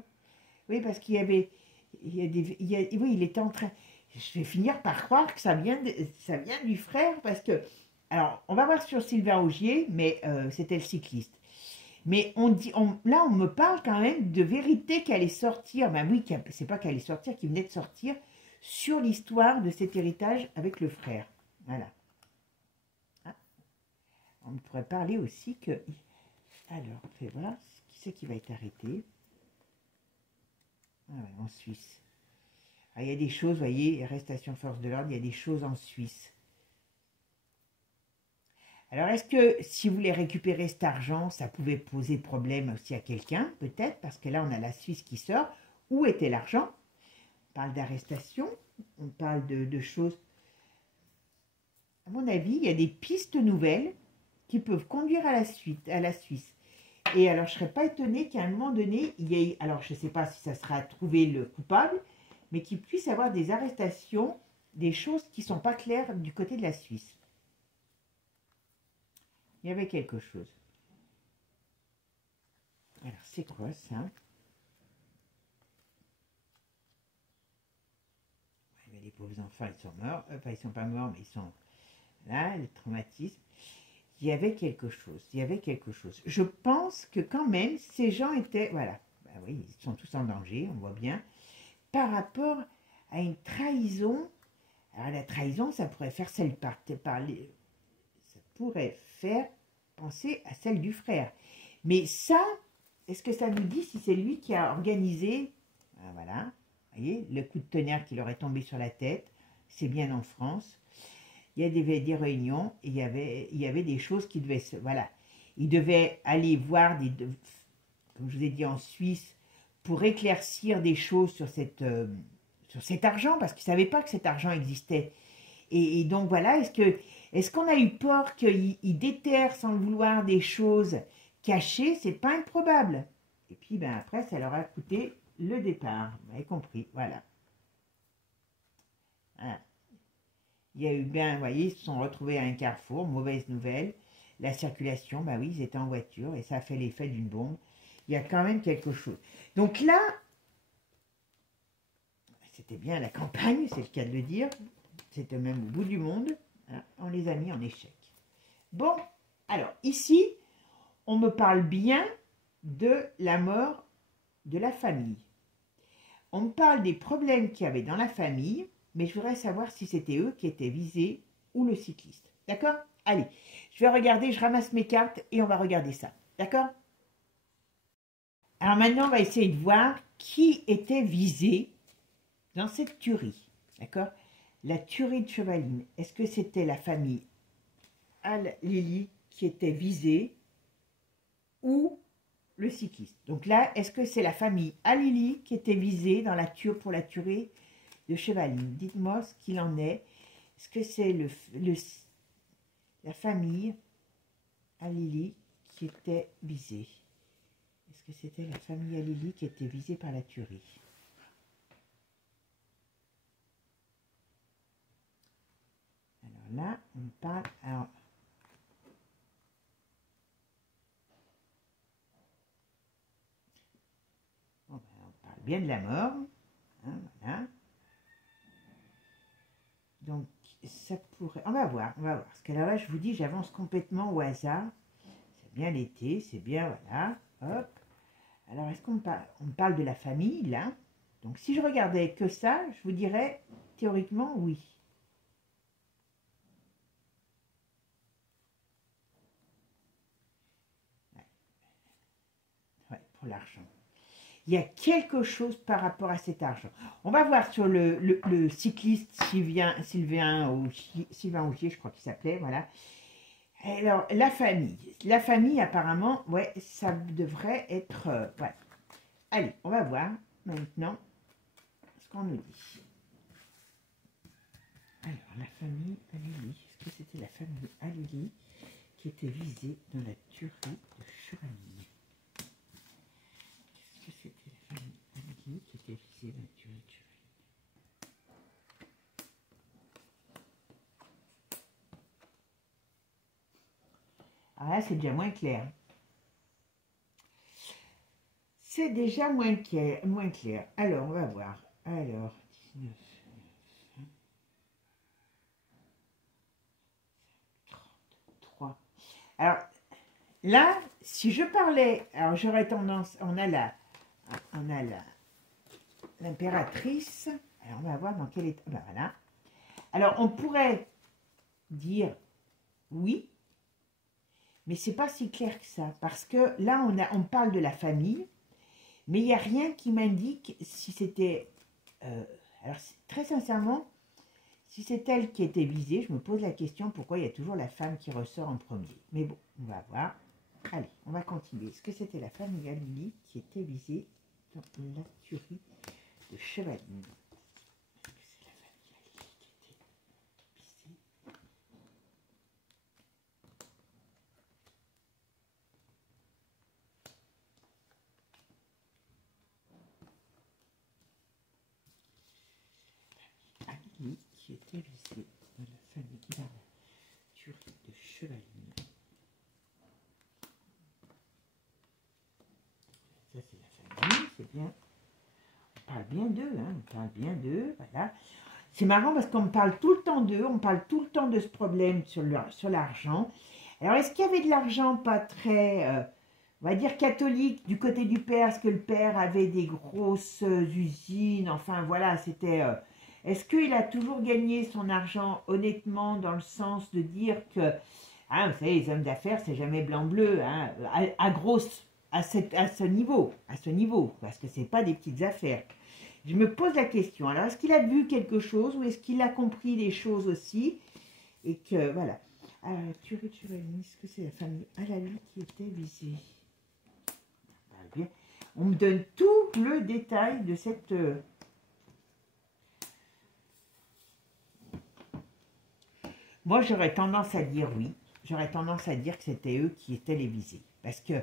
Oui, parce qu'il y avait... oui, il était en train... Je vais finir par croire que ça vient du frère, parce que... Alors, on va voir sur Sylvain Augier, mais c'était le cycliste. Mais là, on me parle quand même de vérité qui allait sortir. Ben oui, c'est pas qu'elle allait sortir, qui venait de sortir, sur l'histoire de cet héritage avec le frère. Voilà. Ah. On pourrait parler aussi que... Alors, fais voir, qui c'est qui va être arrêté? Ah ouais, en Suisse. Ah, il y a des choses, vous voyez, arrestation force de l'ordre, il y a des choses en Suisse. Alors, est-ce que si vous voulez récupérer cet argent, ça pouvait poser problème aussi à quelqu'un? Peut-être, parce que là, on a la Suisse qui sort. Où était l'argent? On parle d'arrestation, on parle de choses. À mon avis, il y a des pistes nouvelles qui peuvent conduire à la Suisse. Et alors, je ne serais pas étonnée qu'à un moment donné, il y ait, alors je ne sais pas si ça sera trouver le coupable, mais qu'il puisse y avoir des arrestations, des choses qui ne sont pas claires du côté de la Suisse. Il y avait quelque chose. Alors, c'est quoi ça? Mais les pauvres enfants, ils sont morts. Enfin, ils ne sont pas morts, mais ils sont là, les traumatismes. Il y avait quelque chose. Il y avait quelque chose. Je pense que quand même, ces gens étaient... Voilà. Ben oui, ils sont tous en danger, on voit bien. Par rapport à une trahison... Alors, la trahison, ça pourrait faire celle ça pourrait faire penser à celle du frère. Mais ça, est-ce que ça nous dit si c'est lui qui a organisé Ah, voilà, vous voyez, le coup de tonnerre qui leur est tombé sur la tête, c'est bien en France. Il y avait des réunions, et il y avait des choses qui devaient se... Voilà, ils devaient aller voir, comme je vous ai dit, en Suisse, pour éclaircir des choses sur cet argent, parce qu'ils ne savaient pas que cet argent existait. Et donc voilà, est-ce qu'on a eu peur qu'ils déterrent sans le vouloir des choses cachées? C'est pas improbable. Et puis ben, après, ça leur a coûté le départ. Vous avez compris, voilà. Voilà. Il y a eu bien, vous voyez, ils se sont retrouvés à un carrefour, mauvaise nouvelle. La circulation, bah oui, ils étaient en voiture et ça a fait l'effet d'une bombe. Il y a quand même quelque chose. Donc là, c'était bien la campagne, c'est le cas de le dire. C'était même au bout du monde. Hein, on les a mis en échec. Bon, alors ici, on me parle bien de la mort de la famille. On me parle des problèmes qu'il y avait dans la famille, mais je voudrais savoir si c'était eux qui étaient visés ou le cycliste. D'accord? Allez, je vais regarder, je ramasse mes cartes et on va regarder ça. D'accord? Alors maintenant, on va essayer de voir qui était visé dans cette tuerie. D'accord? La tuerie de Chevaline. Est-ce que c'était la famille Al-Lili qui était visée ou le cycliste? Donc là, est-ce que c'est la famille Al-Lili qui était visée dans pour la tuerie de Chevaline? Dites-moi ce qu'il en est. Est-ce que c'est la famille Al-Lili qui était visée? Est-ce que c'était la famille Al-Lili qui était visée par la tuerie? Alors là, on parle... Alors, bon, ben, on parle bien de la mort. Hein, voilà. Donc, ça pourrait... On va voir, on va voir. Parce que là, je vous dis, j'avance complètement au hasard. C'est bien l'été, c'est bien, voilà. Hop. Alors, est-ce qu'on parle de la famille, là? Donc, si je regardais que ça, je vous dirais, théoriquement, oui. Ouais, pour l'argent. Il y a quelque chose par rapport à cet argent. On va voir sur le cycliste Sylvain Augier, je crois qu'il s'appelait, voilà. Alors, la famille, apparemment, ouais, ça devrait être... voilà. Allez, on va voir maintenant ce qu'on nous dit. Alors, la famille Alili, est-ce que c'était la famille Alili qui était visée dans la tuerie de Chevaline? Est-ce que c'était la famille Alili qui était visée dans la tuerie de Chevaline? Alors là, c'est déjà moins clair. C'est déjà moins clair. Alors, on va voir. Alors, 19, 33. Alors, là, si je parlais, alors j'aurais tendance, on a l'impératrice. Alors, on va voir dans quel état. Ben voilà. Alors, on pourrait dire oui, mais c'est pas si clair que ça, parce que là, on parle de la famille, mais il n'y a rien qui m'indique si c'était... alors, très sincèrement, si c'est elle qui était visée, je me pose la question pourquoi il y a toujours la femme qui ressort en premier. Mais bon, on va voir. Allez, on va continuer. Est-ce que c'était la famille Alili qui était visée dans la tuerie de Chevaline? Est-ce que c'est la famille Alili qui était visée? Alili qui était visée dans la famille dans la tuerie de Chevaline. Ça, c'est la famille, c'est bien. On parle bien d'eux, hein, on parle bien d'eux, voilà. C'est marrant parce qu'on me parle tout le temps d'eux, on parle tout le temps de ce problème sur l'argent. Alors, est-ce qu'il y avait de l'argent pas très, on va dire, catholique du côté du père? Est-ce que le père avait des grosses usines? Enfin, voilà, c'était... est-ce qu'il a toujours gagné son argent honnêtement dans le sens de dire que, hein, vous savez, les hommes d'affaires, c'est jamais blanc-bleu, hein, à ce niveau, parce que c'est pas des petites affaires. Je me pose la question. Alors, est-ce qu'il a vu quelque chose ou est-ce qu'il a compris des choses aussi? Et que, voilà. Est-ce que c'est la famille Alali qui était visée? Bien. On me donne tout le détail de cette... Moi, j'aurais tendance à dire oui. J'aurais tendance à dire que c'était eux qui étaient les visés. Parce que, vous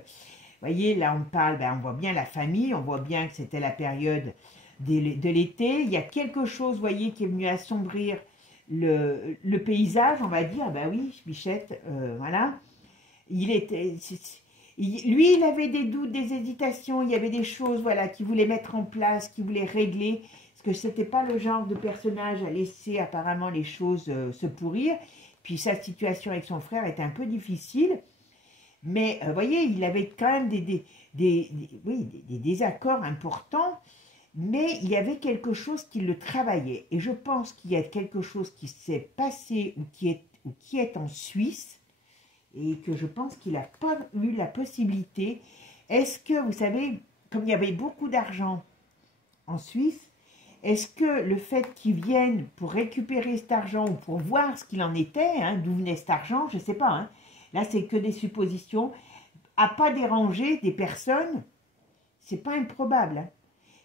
voyez, là, on parle, ben, on voit bien la famille, on voit bien que c'était la période de l'été. Il y a quelque chose, vous voyez, qui est venu assombrir le paysage, on va dire. Ben oui, Bichette, voilà. Il était... Lui, il avait des doutes, des hésitations, il y avait des choses, voilà, qu'il voulait mettre en place, qu'il voulait régler, parce que c'était pas le genre de personnage à laisser apparemment les choses se pourrir. Puis sa situation avec son frère était un peu difficile, mais vous voyez, il avait quand même des désaccords importants, mais il y avait quelque chose qui le travaillait. Et je pense qu'il y a quelque chose qui s'est passé ou qui est en Suisse, et que je pense qu'il n'a pas eu la possibilité. Est-ce que, vous savez, comme il y avait beaucoup d'argent en Suisse, est-ce que le fait qu'ils viennent pour récupérer cet argent ou pour voir ce qu'il en était, hein, d'où venait cet argent, je ne sais pas, hein, là c'est que des suppositions, à pas déranger des personnes, c'est pas improbable. Hein.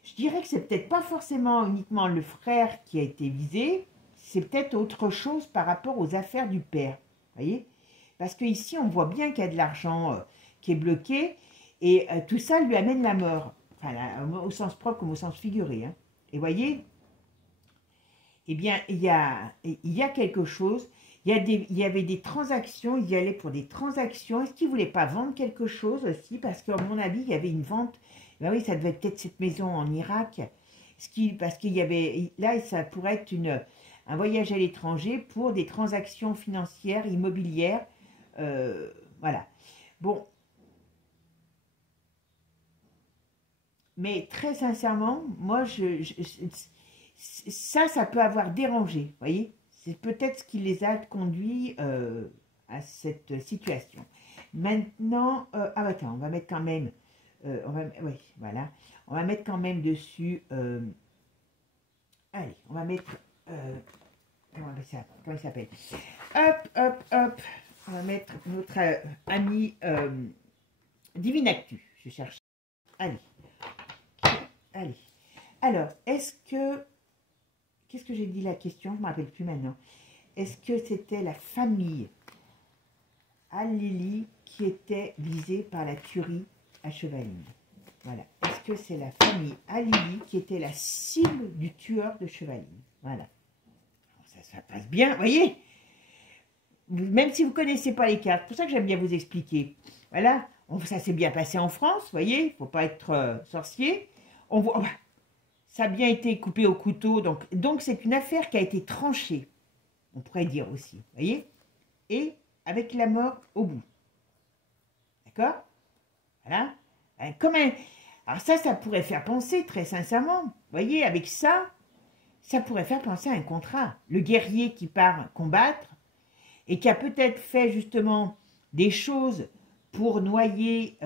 Je dirais que c'est peut-être pas forcément uniquement le frère qui a été visé, c'est peut-être autre chose par rapport aux affaires du père, voyez. Parce qu'ici, on voit bien qu'il y a de l'argent qui est bloqué et tout ça lui amène la mort. Enfin, au sens propre comme au sens figuré. Hein. Et voyez, eh bien, il y a quelque chose. Il y avait des transactions, il y allait pour des transactions. Est-ce qu'il ne voulait pas vendre quelque chose aussi? Parce qu'à mon avis, il y avait une vente. Ben oui, ça devait être peut-être cette maison en Irak. Parce qu'il y avait, là, ça pourrait être un voyage à l'étranger pour des transactions financières, immobilières. Voilà. Bon. Mais très sincèrement, moi, ça peut avoir dérangé, vous voyez. C'est peut-être ce qui les a conduits à cette situation. Maintenant, attends, on va mettre quand même, oui, voilà. On va mettre quand même dessus, allez, on va mettre, comment il s'appelle? Hop, hop, hop. On va mettre notre ami Divinactu. Je cherche. Allez. Allez. Alors, est-ce que... Qu'est-ce que j'ai dit la question? Je ne me rappelle plus maintenant. Est-ce que c'était la famille Alili qui était visée par la tuerie à Chevaline? Voilà. Est-ce que c'est la famille Alili qui était la cible du tueur de Chevaline? Voilà. Ça passe bien, vous voyez? Même si vous ne connaissez pas les cartes, c'est pour ça que j'aime bien vous expliquer. Voilà, ça s'est bien passé en France, vous voyez, il ne faut pas être sorcier. On voit, ça a bien été coupé au couteau, donc c'est une affaire qui a été tranchée, on pourrait dire aussi, vous voyez, et avec la mort au bout. D'accord? Voilà. Alors ça pourrait faire penser, très sincèrement, vous voyez, avec ça pourrait faire penser à un contrat. Le guerrier qui part combattre, et qui a peut-être fait justement des choses pour noyer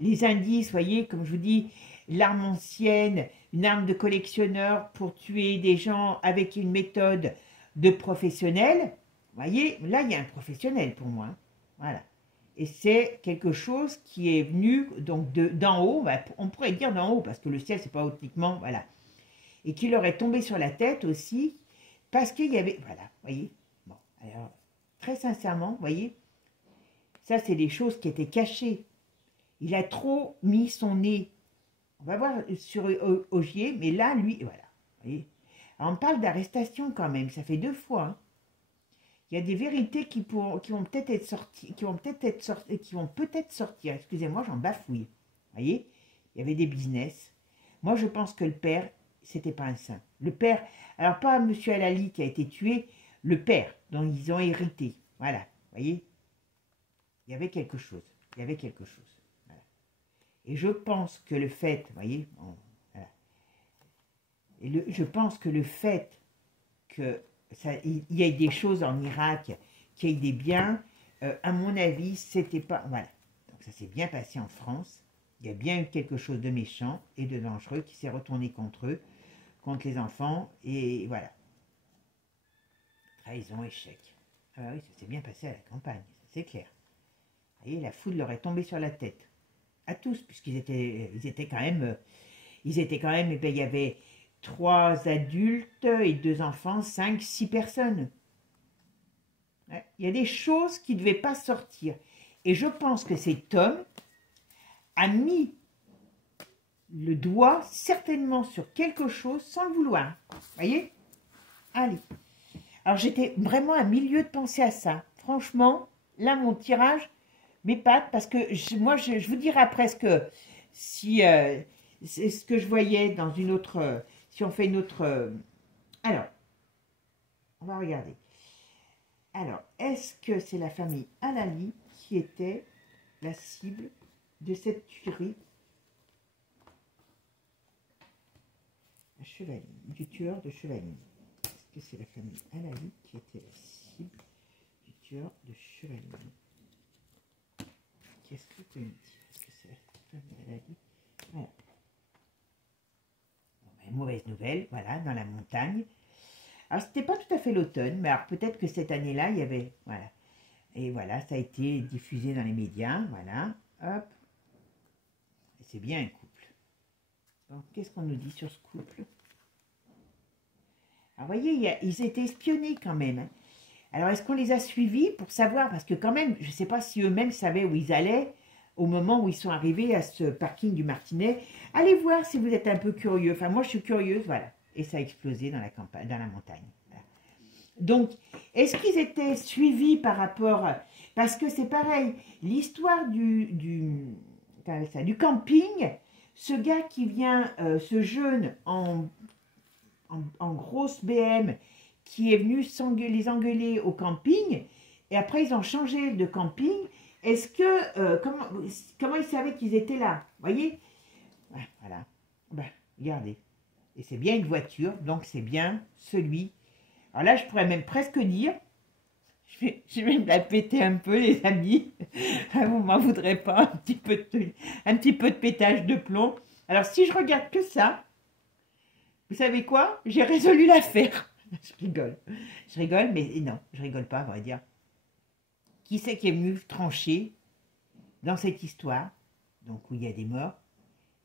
les indices, voyez, comme je vous dis, l'arme ancienne, une arme de collectionneur pour tuer des gens avec une méthode de professionnel, voyez, là il y a un professionnel pour moi, voilà. Et c'est quelque chose qui est venu donc d'en haut, on pourrait dire d'en haut, parce que le ciel c'est pas hautiquement, voilà. Et qui leur est tombé sur la tête aussi, parce qu'il y avait, voilà, voyez, bon, alors... Très sincèrement, vous voyez, ça c'est des choses qui étaient cachées. Il a trop mis son nez. On va voir sur Ogier, mais là, lui, voilà. Vous voyez. Alors, on parle d'arrestation quand même, ça fait 2 fois. Hein. Il y a des vérités qui vont peut-être être sorties, qui vont peut-être sortir. Excusez-moi, j'en bafouille. Vous voyez, il y avait des business. Moi, je pense que le père, c'était pas un saint. Le père, alors pas M. Alali qui a été tué, le père dont ils ont hérité. Voilà, vous voyez, il y avait quelque chose. Il y avait quelque chose. Voilà. Et je pense que le fait, vous voyez, voilà. Et je pense que le fait qu'il y ait des choses en Irak, qu'il y ait des biens, à mon avis, c'était pas... Voilà. Donc ça s'est bien passé en France. Il y a bien eu quelque chose de méchant et de dangereux qui s'est retourné contre eux. contre les enfants, et voilà. Trahison, échec. Ah bah oui, ça s'est bien passé à la campagne, c'est clair. Vous voyez, la foudre leur est tombée sur la tête. À tous, puisqu'ils étaient quand même... eh ben, il y avait 3 adultes et 2 enfants, 5, 6 personnes. Ouais, il y a des choses qui ne devaient pas sortir. Et je pense que cet homme a mis le doigt certainement sur quelque chose sans le vouloir. Vous voyez? Allez. Alors j'étais vraiment à milieu de penser à ça. Franchement, là mon tirage m'épate parce que moi je vous dirai après ce que si c'est ce que je voyais dans une autre si on fait une autre alors on va regarder. Alors est-ce que c'est la famille Alali qui était la cible de cette tuerie? Chevalier, du tueur de Chevalier. Est-ce que c'est la famille Alali qui était la cible du tueur de Chevalier? Qu'est-ce que vous pouvez me dire? Est-ce que c'est la famille Alali? Voilà. Bon, ben, mauvaise nouvelle, voilà, dans la montagne. Alors, c'était pas tout à fait l'automne, mais alors peut-être que cette année-là, il y avait... Voilà. Et voilà, ça a été diffusé dans les médias, voilà. Hop. Et c'est bien un couple. Donc, qu'est-ce qu'on nous dit sur ce couple? Alors, vous voyez, ils étaient espionnés quand même. Hein. Alors, est-ce qu'on les a suivis pour savoir? Parce que quand même, je ne sais pas si eux-mêmes savaient où ils allaient au moment où ils sont arrivés à ce parking du Martinet. Allez voir si vous êtes un peu curieux. Enfin, moi, je suis curieuse, voilà. Et ça a explosé dans la campagne, dans la montagne. Voilà. Donc, est-ce qu'ils étaient suivis par rapport... Parce que c'est pareil, l'histoire du camping, ce gars qui vient, ce jeune en grosse BM, qui est venu les engueuler au camping, et après ils ont changé de camping. Est-ce que, comment ils savaient qu'ils étaient là? Vous voyez? Voilà. Ben, regardez. Et c'est bien une voiture, donc c'est bien celui. Alors là, je pourrais même presque dire, je vais me la péter un peu, les amis. Vous m'en voudrez pas, un petit peu de pétage de plomb. Alors, si je regarde que ça, vous savez quoi? J'ai résolu l'affaire. Je rigole. Je rigole, mais non, je rigole pas, on va dire. Qui c'est qui est venu trancher dans cette histoire, donc où il y a des morts?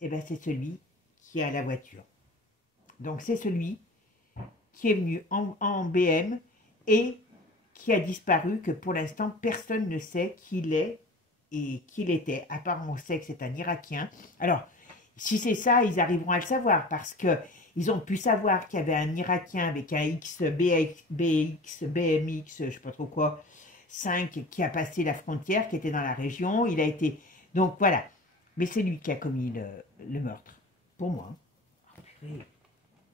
Eh bien, c'est celui qui a la voiture. Donc, c'est celui qui est venu en BM et qui a disparu, que pour l'instant, personne ne sait qui il est et qui il était. À part, on sait que c'est un Irakien. Alors, si c'est ça, ils arriveront à le savoir parce que ils ont pu savoir qu'il y avait un Irakien avec un BMX, je ne sais pas trop quoi, 5, qui a passé la frontière, qui était dans la région. Il a été... Donc voilà. Mais c'est lui qui a commis le meurtre. Pour moi. Oh, purée.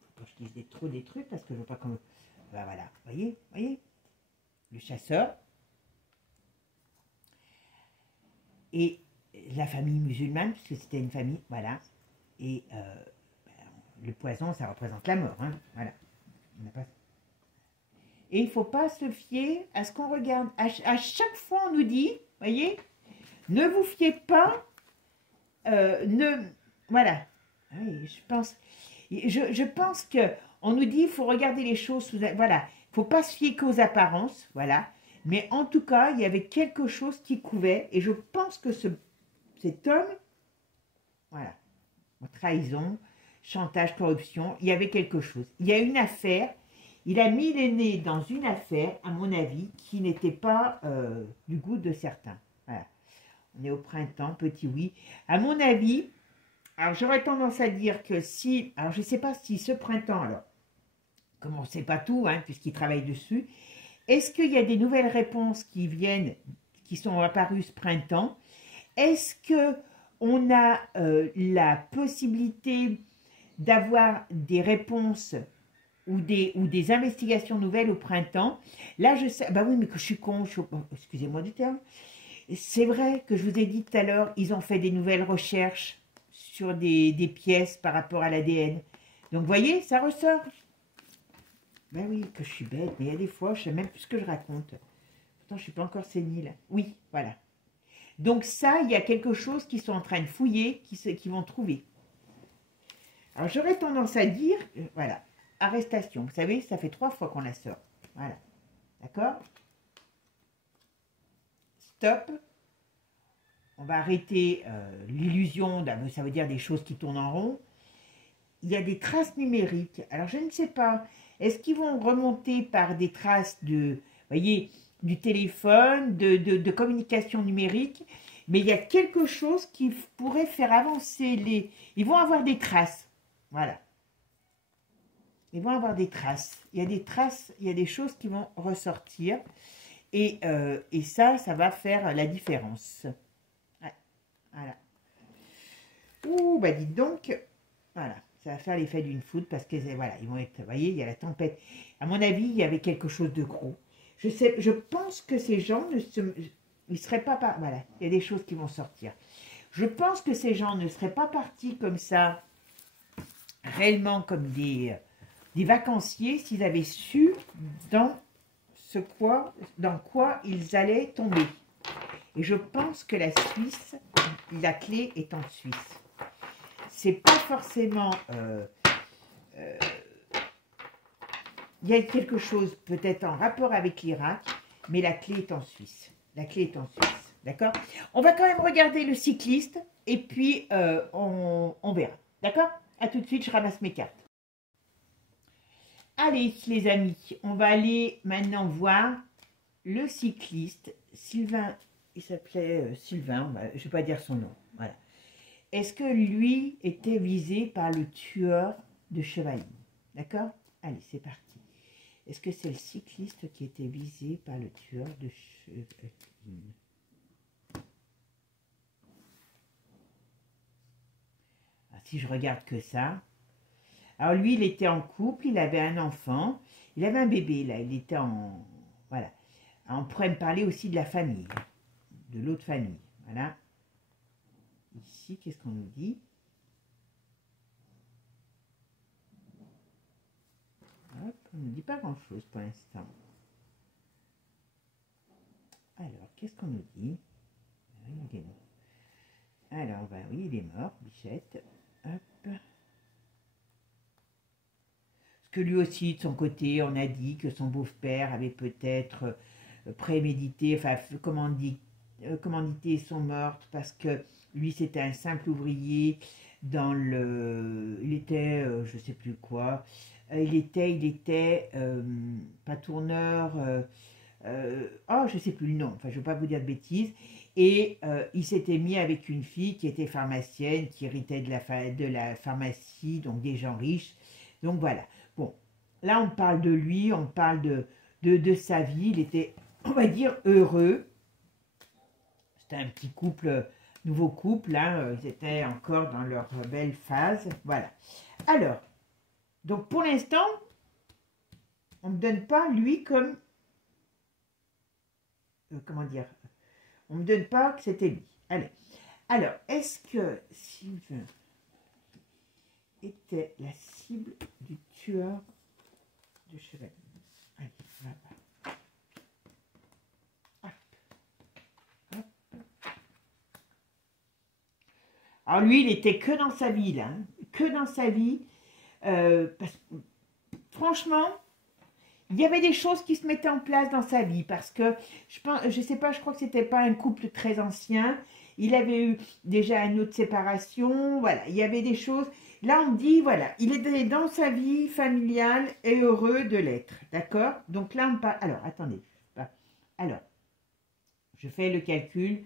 Faut pas que je dise trop des trucs parce que je veux pas comme... Ben voilà. Voyez? Le chasseur. Et la famille musulmane, puisque c'était une famille, voilà. Et... le poison, ça représente la mort. Hein, voilà. Et il ne faut pas se fier à ce qu'on regarde. À chaque fois, on nous dit, voyez, ne vous fiez pas, voilà. Oui, je pense qu'on nous dit, il faut regarder les choses voilà. Il ne faut pas se fier qu'aux apparences, voilà. Mais en tout cas, il y avait quelque chose qui couvait. Et je pense que cet homme, voilà, trahison, chantage, corruption, il y avait quelque chose. Il y a une affaire, il a mis le nez dans une affaire, à mon avis, qui n'était pas du goût de certains. Voilà. On est au printemps, petit oui. À mon avis, alors j'aurais tendance à dire que si, alors je ne sais pas si ce printemps, alors, comme on ne sait pas tout, hein, puisqu'il travaille dessus, est-ce qu'il y a des nouvelles réponses qui viennent, qui sont apparues ce printemps? Est-ce que on a la possibilité d'avoir des réponses ou des investigations nouvelles au printemps? Là, je sais... Bah oui, mais que je suis con, excusez-moi du terme. C'est vrai que je vous ai dit tout à l'heure, ils ont fait des nouvelles recherches sur des pièces par rapport à l'ADN. Donc, vous voyez, ça ressort. Ben oui, que je suis bête, mais il y a des fois, je sais même plus ce que je raconte. Pourtant, je ne suis pas encore sénile. Oui, voilà. Donc ça, il y a quelque chose qu'ils sont en train de fouiller, qu'ils vont trouver. Alors, j'aurais tendance à dire, voilà, arrestation. Vous savez, ça fait 3 fois qu'on la sort. Voilà. D'accord? Stop. On va arrêter l'illusion, ça veut dire des choses qui tournent en rond. Il y a des traces numériques. Alors, je ne sais pas, est-ce qu'ils vont remonter par des traces de, voyez, du téléphone, de communication numérique, mais il y a quelque chose qui pourrait faire avancer les... Ils vont avoir des traces, voilà. Ils vont avoir des traces. Il y a des traces, il y a des choses qui vont ressortir, et ça va faire la différence. Ouais, voilà. Ouh, bah dites donc, voilà. Ça va faire l'effet d'une foudre parce que voilà, ils vont être, vous voyez, il y a la tempête. À mon avis, il y avait quelque chose de gros. Je pense que ces gens ils seraient pas voilà, il y a des choses qui vont sortir. Je pense que ces gens ne seraient pas partis comme ça, réellement comme des vacanciers, s'ils avaient su dans quoi ils allaient tomber. Et je pense que la Suisse, la clé est en Suisse. C'est pas forcément... il y a quelque chose peut-être en rapport avec l'Irak, mais la clé est en Suisse. La clé est en Suisse, d'accord? On va quand même regarder le cycliste, et puis on verra, d'accord? À tout de suite, je ramasse mes cartes. Allez, les amis, on va aller maintenant voir le cycliste, Sylvain, il s'appelait Sylvain, je ne vais pas dire son nom, voilà. Est-ce que lui était visé par le tueur de Chevaline? D'accord? Allez, c'est parti. Est-ce que c'est le cycliste qui était visé par le tueur de Chevaline? Ah, si je regarde que ça. Alors lui, il était en couple, il avait un enfant, il avait un bébé là, il était en... Voilà. On pourrait me parler aussi de la famille, de l'autre famille. Voilà. Ici, qu'est-ce qu'on nous dit? Hop, on ne nous dit pas grand-chose pour l'instant. Alors, qu'est-ce qu'on nous dit? Oui, il est mort. Alors, ben oui, il est mort, Bichette. Hop. Parce que lui aussi, de son côté, on a dit que son beau-père avait peut-être prémédité, enfin, commandité son meurtre, parce que lui, c'était un simple ouvrier dans le... Il était, je sais plus quoi, il était pas tourneur, oh, je sais plus le nom, enfin, je ne veux pas vous dire de bêtises, et il s'était mis avec une fille qui était pharmacienne, qui héritait de la pharmacie, donc des gens riches, donc voilà. Bon, là, on parle de lui, on parle de sa vie, il était, on va dire, heureux. C'était un petit couple, nouveau couple, hein, ils étaient encore dans leur belle phase, voilà. Alors, donc pour l'instant, on ne me donne pas lui comme, comment dire, on ne me donne pas que c'était lui. Allez, alors, est-ce que Sylvain était la cible du tueur de Chevalier? Allez, là-bas. Hop, hop. Alors lui, il était que dans sa vie, là, hein, que dans sa vie, parce que, franchement, il y avait des choses qui se mettaient en place dans sa vie, parce que, je sais pas, je crois que c'était pas un couple très ancien, il avait eu déjà une autre séparation, voilà, il y avait des choses, là on dit, voilà, il était dans sa vie familiale et heureux de l'être, d'accord? Donc là on parle, alors, attendez, alors, je fais le calcul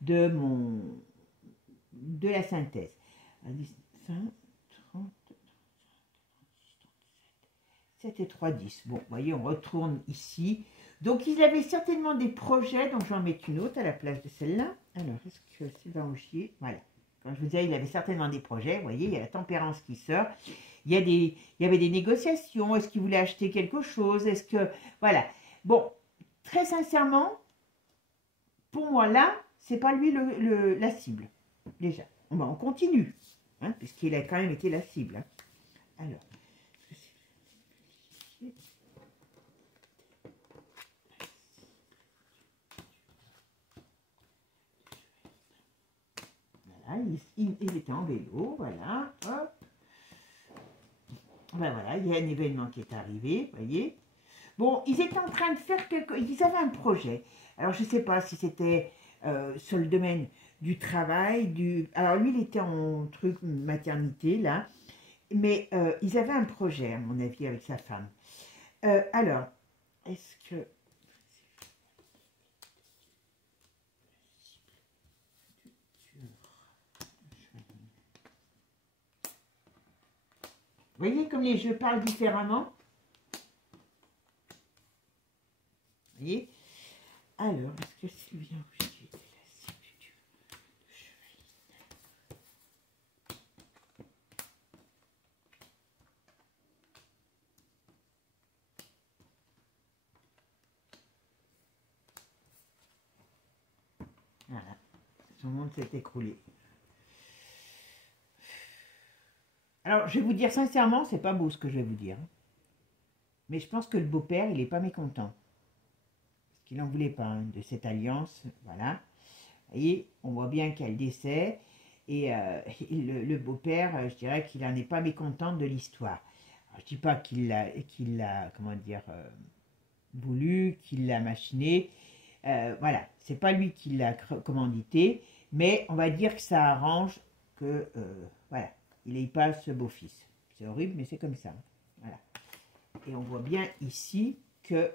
de la synthèse. 20, 30, 7 et 3, 10. Bon, vous voyez, on retourne ici. Donc, il avait certainement des projets, donc je vais en mettre une autre à la place de celle-là. Alors, est-ce que Sylvain Augier, voilà. Quand je vous disais, il avait certainement des projets, vous voyez, il y a la tempérance qui sort. Il y avait des négociations, est-ce qu'il voulait acheter quelque chose, est-ce que, voilà. Bon, très sincèrement, pour moi, là, c'est pas lui la cible, déjà. Bon, on continue, hein, puisqu'il a quand même été la cible. Hein. Alors, voilà, il était en vélo, voilà, hop. Ben voilà, il y a un événement qui est arrivé, vous voyez. Bon, ils étaient en train de faire Ils avaient un projet. Alors, je ne sais pas si c'était sur le domaine du travail, Alors, lui, il était en truc maternité, là. Mais ils avaient un projet, à mon avis, avec sa femme. Alors, est-ce que... Vous voyez comme les jeux parlent différemment? Vous voyez? Alors, est-ce que Sylvia Rougier était la cible du chevaline? Voilà, son monde s'est écroulé. Alors, je vais vous dire sincèrement, c'est pas beau ce que je vais vous dire. Mais je pense que le beau-père, il n'est pas mécontent. Parce qu'il n'en voulait pas, hein, de cette alliance, voilà. Vous voyez, on voit bien qu'il y a le décès. Et le beau-père, je dirais qu'il n'en est pas mécontent de l'histoire. Je ne dis pas qu'il l'a, comment dire, voulu, qu'il l'a machiné. Voilà, c'est pas lui qui l'a commandité. Mais on va dire que ça arrange que, voilà, il n'ait pas ce beau-fils. C'est horrible, mais c'est comme ça. Voilà. Et on voit bien ici que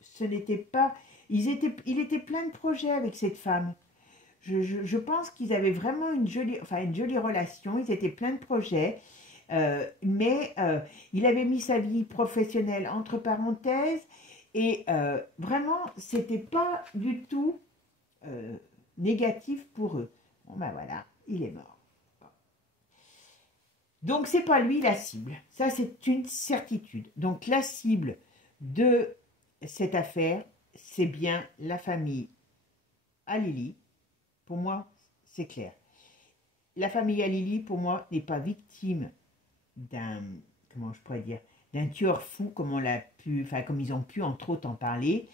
ce n'était pas... il était plein de projets avec cette femme. Je pense qu'ils avaient vraiment une jolie relation. Ils étaient plein de projets. Mais il avait mis sa vie professionnelle entre parenthèses. Et vraiment, c'était pas du tout négatif pour eux. Bon ben voilà, il est mort. Donc, c'est pas lui la cible. Ça, c'est une certitude. Donc, la cible de cette affaire, c'est bien la famille Halili. Pour moi, c'est clair. La famille Halili, pour moi, n'est pas victime d'un, comment je pourrais dire, d'un tueur fou, comme on l'a pu, enfin, comme ils ont pu, entre autres, en parler.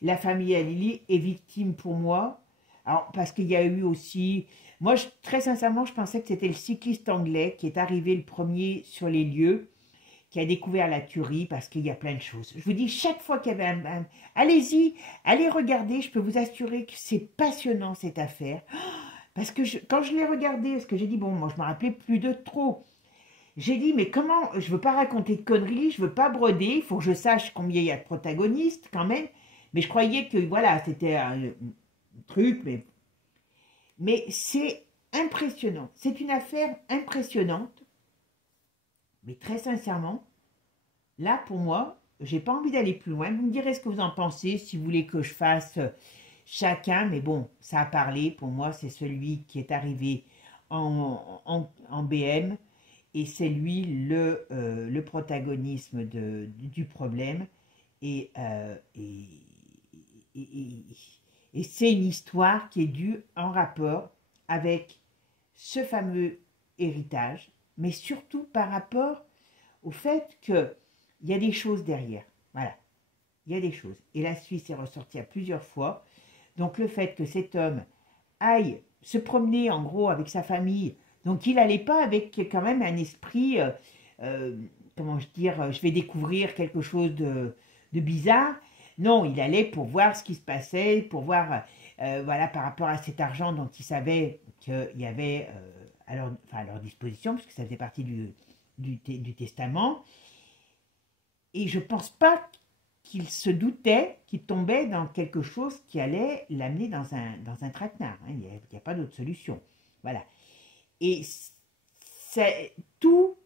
La famille Halili est victime, pour moi, alors, parce qu'il y a eu aussi... Moi, très sincèrement, je pensais que c'était le cycliste anglais qui est arrivé le premier sur les lieux, qui a découvert la tuerie, parce qu'il y a plein de choses. Je vous dis, chaque fois qu'il y avait allez-y, allez regarder, je peux vous assurer que c'est passionnant, cette affaire. Parce que quand je l'ai regardé, parce que j'ai dit, bon, moi, je me rappelais plus de trop. J'ai dit, mais comment, je veux pas raconter de conneries, je veux pas broder, il faut que je sache combien il y a de protagonistes, quand même. Mais je croyais que, voilà, c'était un truc, mais c'est impressionnant. C'est une affaire impressionnante. Mais très sincèrement, là, pour moi, j'ai pas envie d'aller plus loin. Vous me direz ce que vous en pensez, si vous voulez que je fasse chacun. Mais bon, ça a parlé. Pour moi, c'est celui qui est arrivé en BM. Et c'est lui le protagonisme du problème. Et c'est une histoire qui est due en rapport avec ce fameux héritage, mais surtout par rapport au fait qu'il y a des choses derrière. Voilà, il y a des choses. Et la Suisse est ressortie à plusieurs fois. Donc le fait que cet homme aille se promener en gros avec sa famille, donc il n'allait pas avec quand même un esprit, comment je dire, je vais découvrir quelque chose de bizarre. Non, il allait pour voir ce qui se passait, pour voir, voilà, par rapport à cet argent dont il savait qu'il y avait à leur disposition, puisque ça faisait partie du testament. Et je ne pense pas qu'il se doutait qu'il tombait dans quelque chose qui allait l'amener dans un traquenard. Hein. Il n'y a pas d'autre solution. Voilà. Et tout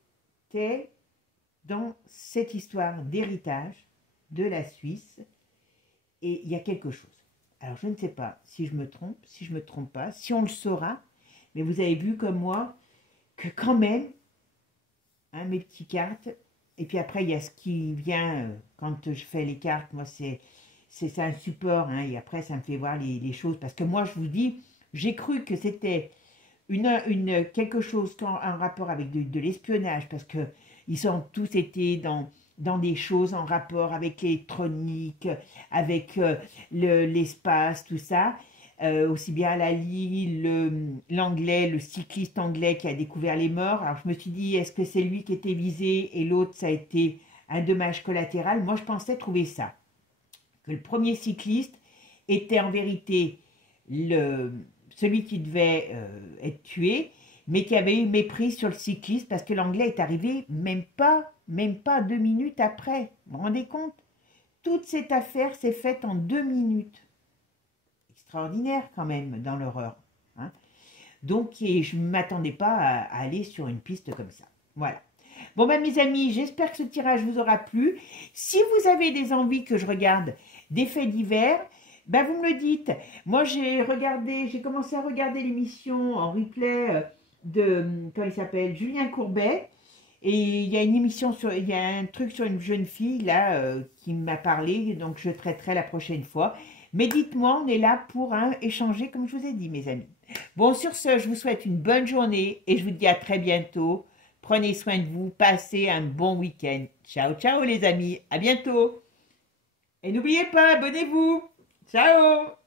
est dans cette histoire d'héritage de la Suisse. Et il y a quelque chose. Alors, je ne sais pas si je me trompe, si je ne me trompe pas, si on le saura. Mais vous avez vu comme moi que quand même, hein, mes petites cartes, et puis après, il y a ce qui vient quand je fais les cartes. Moi, c'est un support, hein, et après, ça me fait voir les choses. Parce que moi, je vous dis, j'ai cru que c'était quelque chose en rapport avec de l'espionnage, parce qu'ils ont tous été dans des choses en rapport avec l'électronique, avec l'espace, tout ça. aussi bien Lali, l'anglais, le cycliste anglais qui a découvert les morts. Alors je me suis dit, est-ce que c'est lui qui était visé et l'autre, ça a été un dommage collatéral? Moi, je pensais trouver ça, que le premier cycliste était en vérité celui qui devait être tué, mais qui avait eu mépris sur le cycliste parce que l'anglais est arrivé même pas 2 minutes après. Vous vous rendez compte? Toute cette affaire s'est faite en 2 minutes. Extraordinaire quand même dans l'horreur. Hein. Donc je ne m'attendais pas à aller sur une piste comme ça. Voilà. Bon ben mes amis, j'espère que ce tirage vous aura plu. Si vous avez des envies que je regarde des faits divers, ben vous me le dites. Moi j'ai commencé à regarder l'émission en replay comment il s'appelle, Julien Courbet. Et il y a il y a un truc sur une jeune fille là qui m'a parlé, donc je traiterai la prochaine fois. Mais dites-moi, on est là pour échanger comme je vous ai dit, mes amis. Bon, sur ce, je vous souhaite une bonne journée et je vous dis à très bientôt. Prenez soin de vous, passez un bon week-end. Ciao, ciao les amis, à bientôt. Et n'oubliez pas, abonnez-vous. Ciao.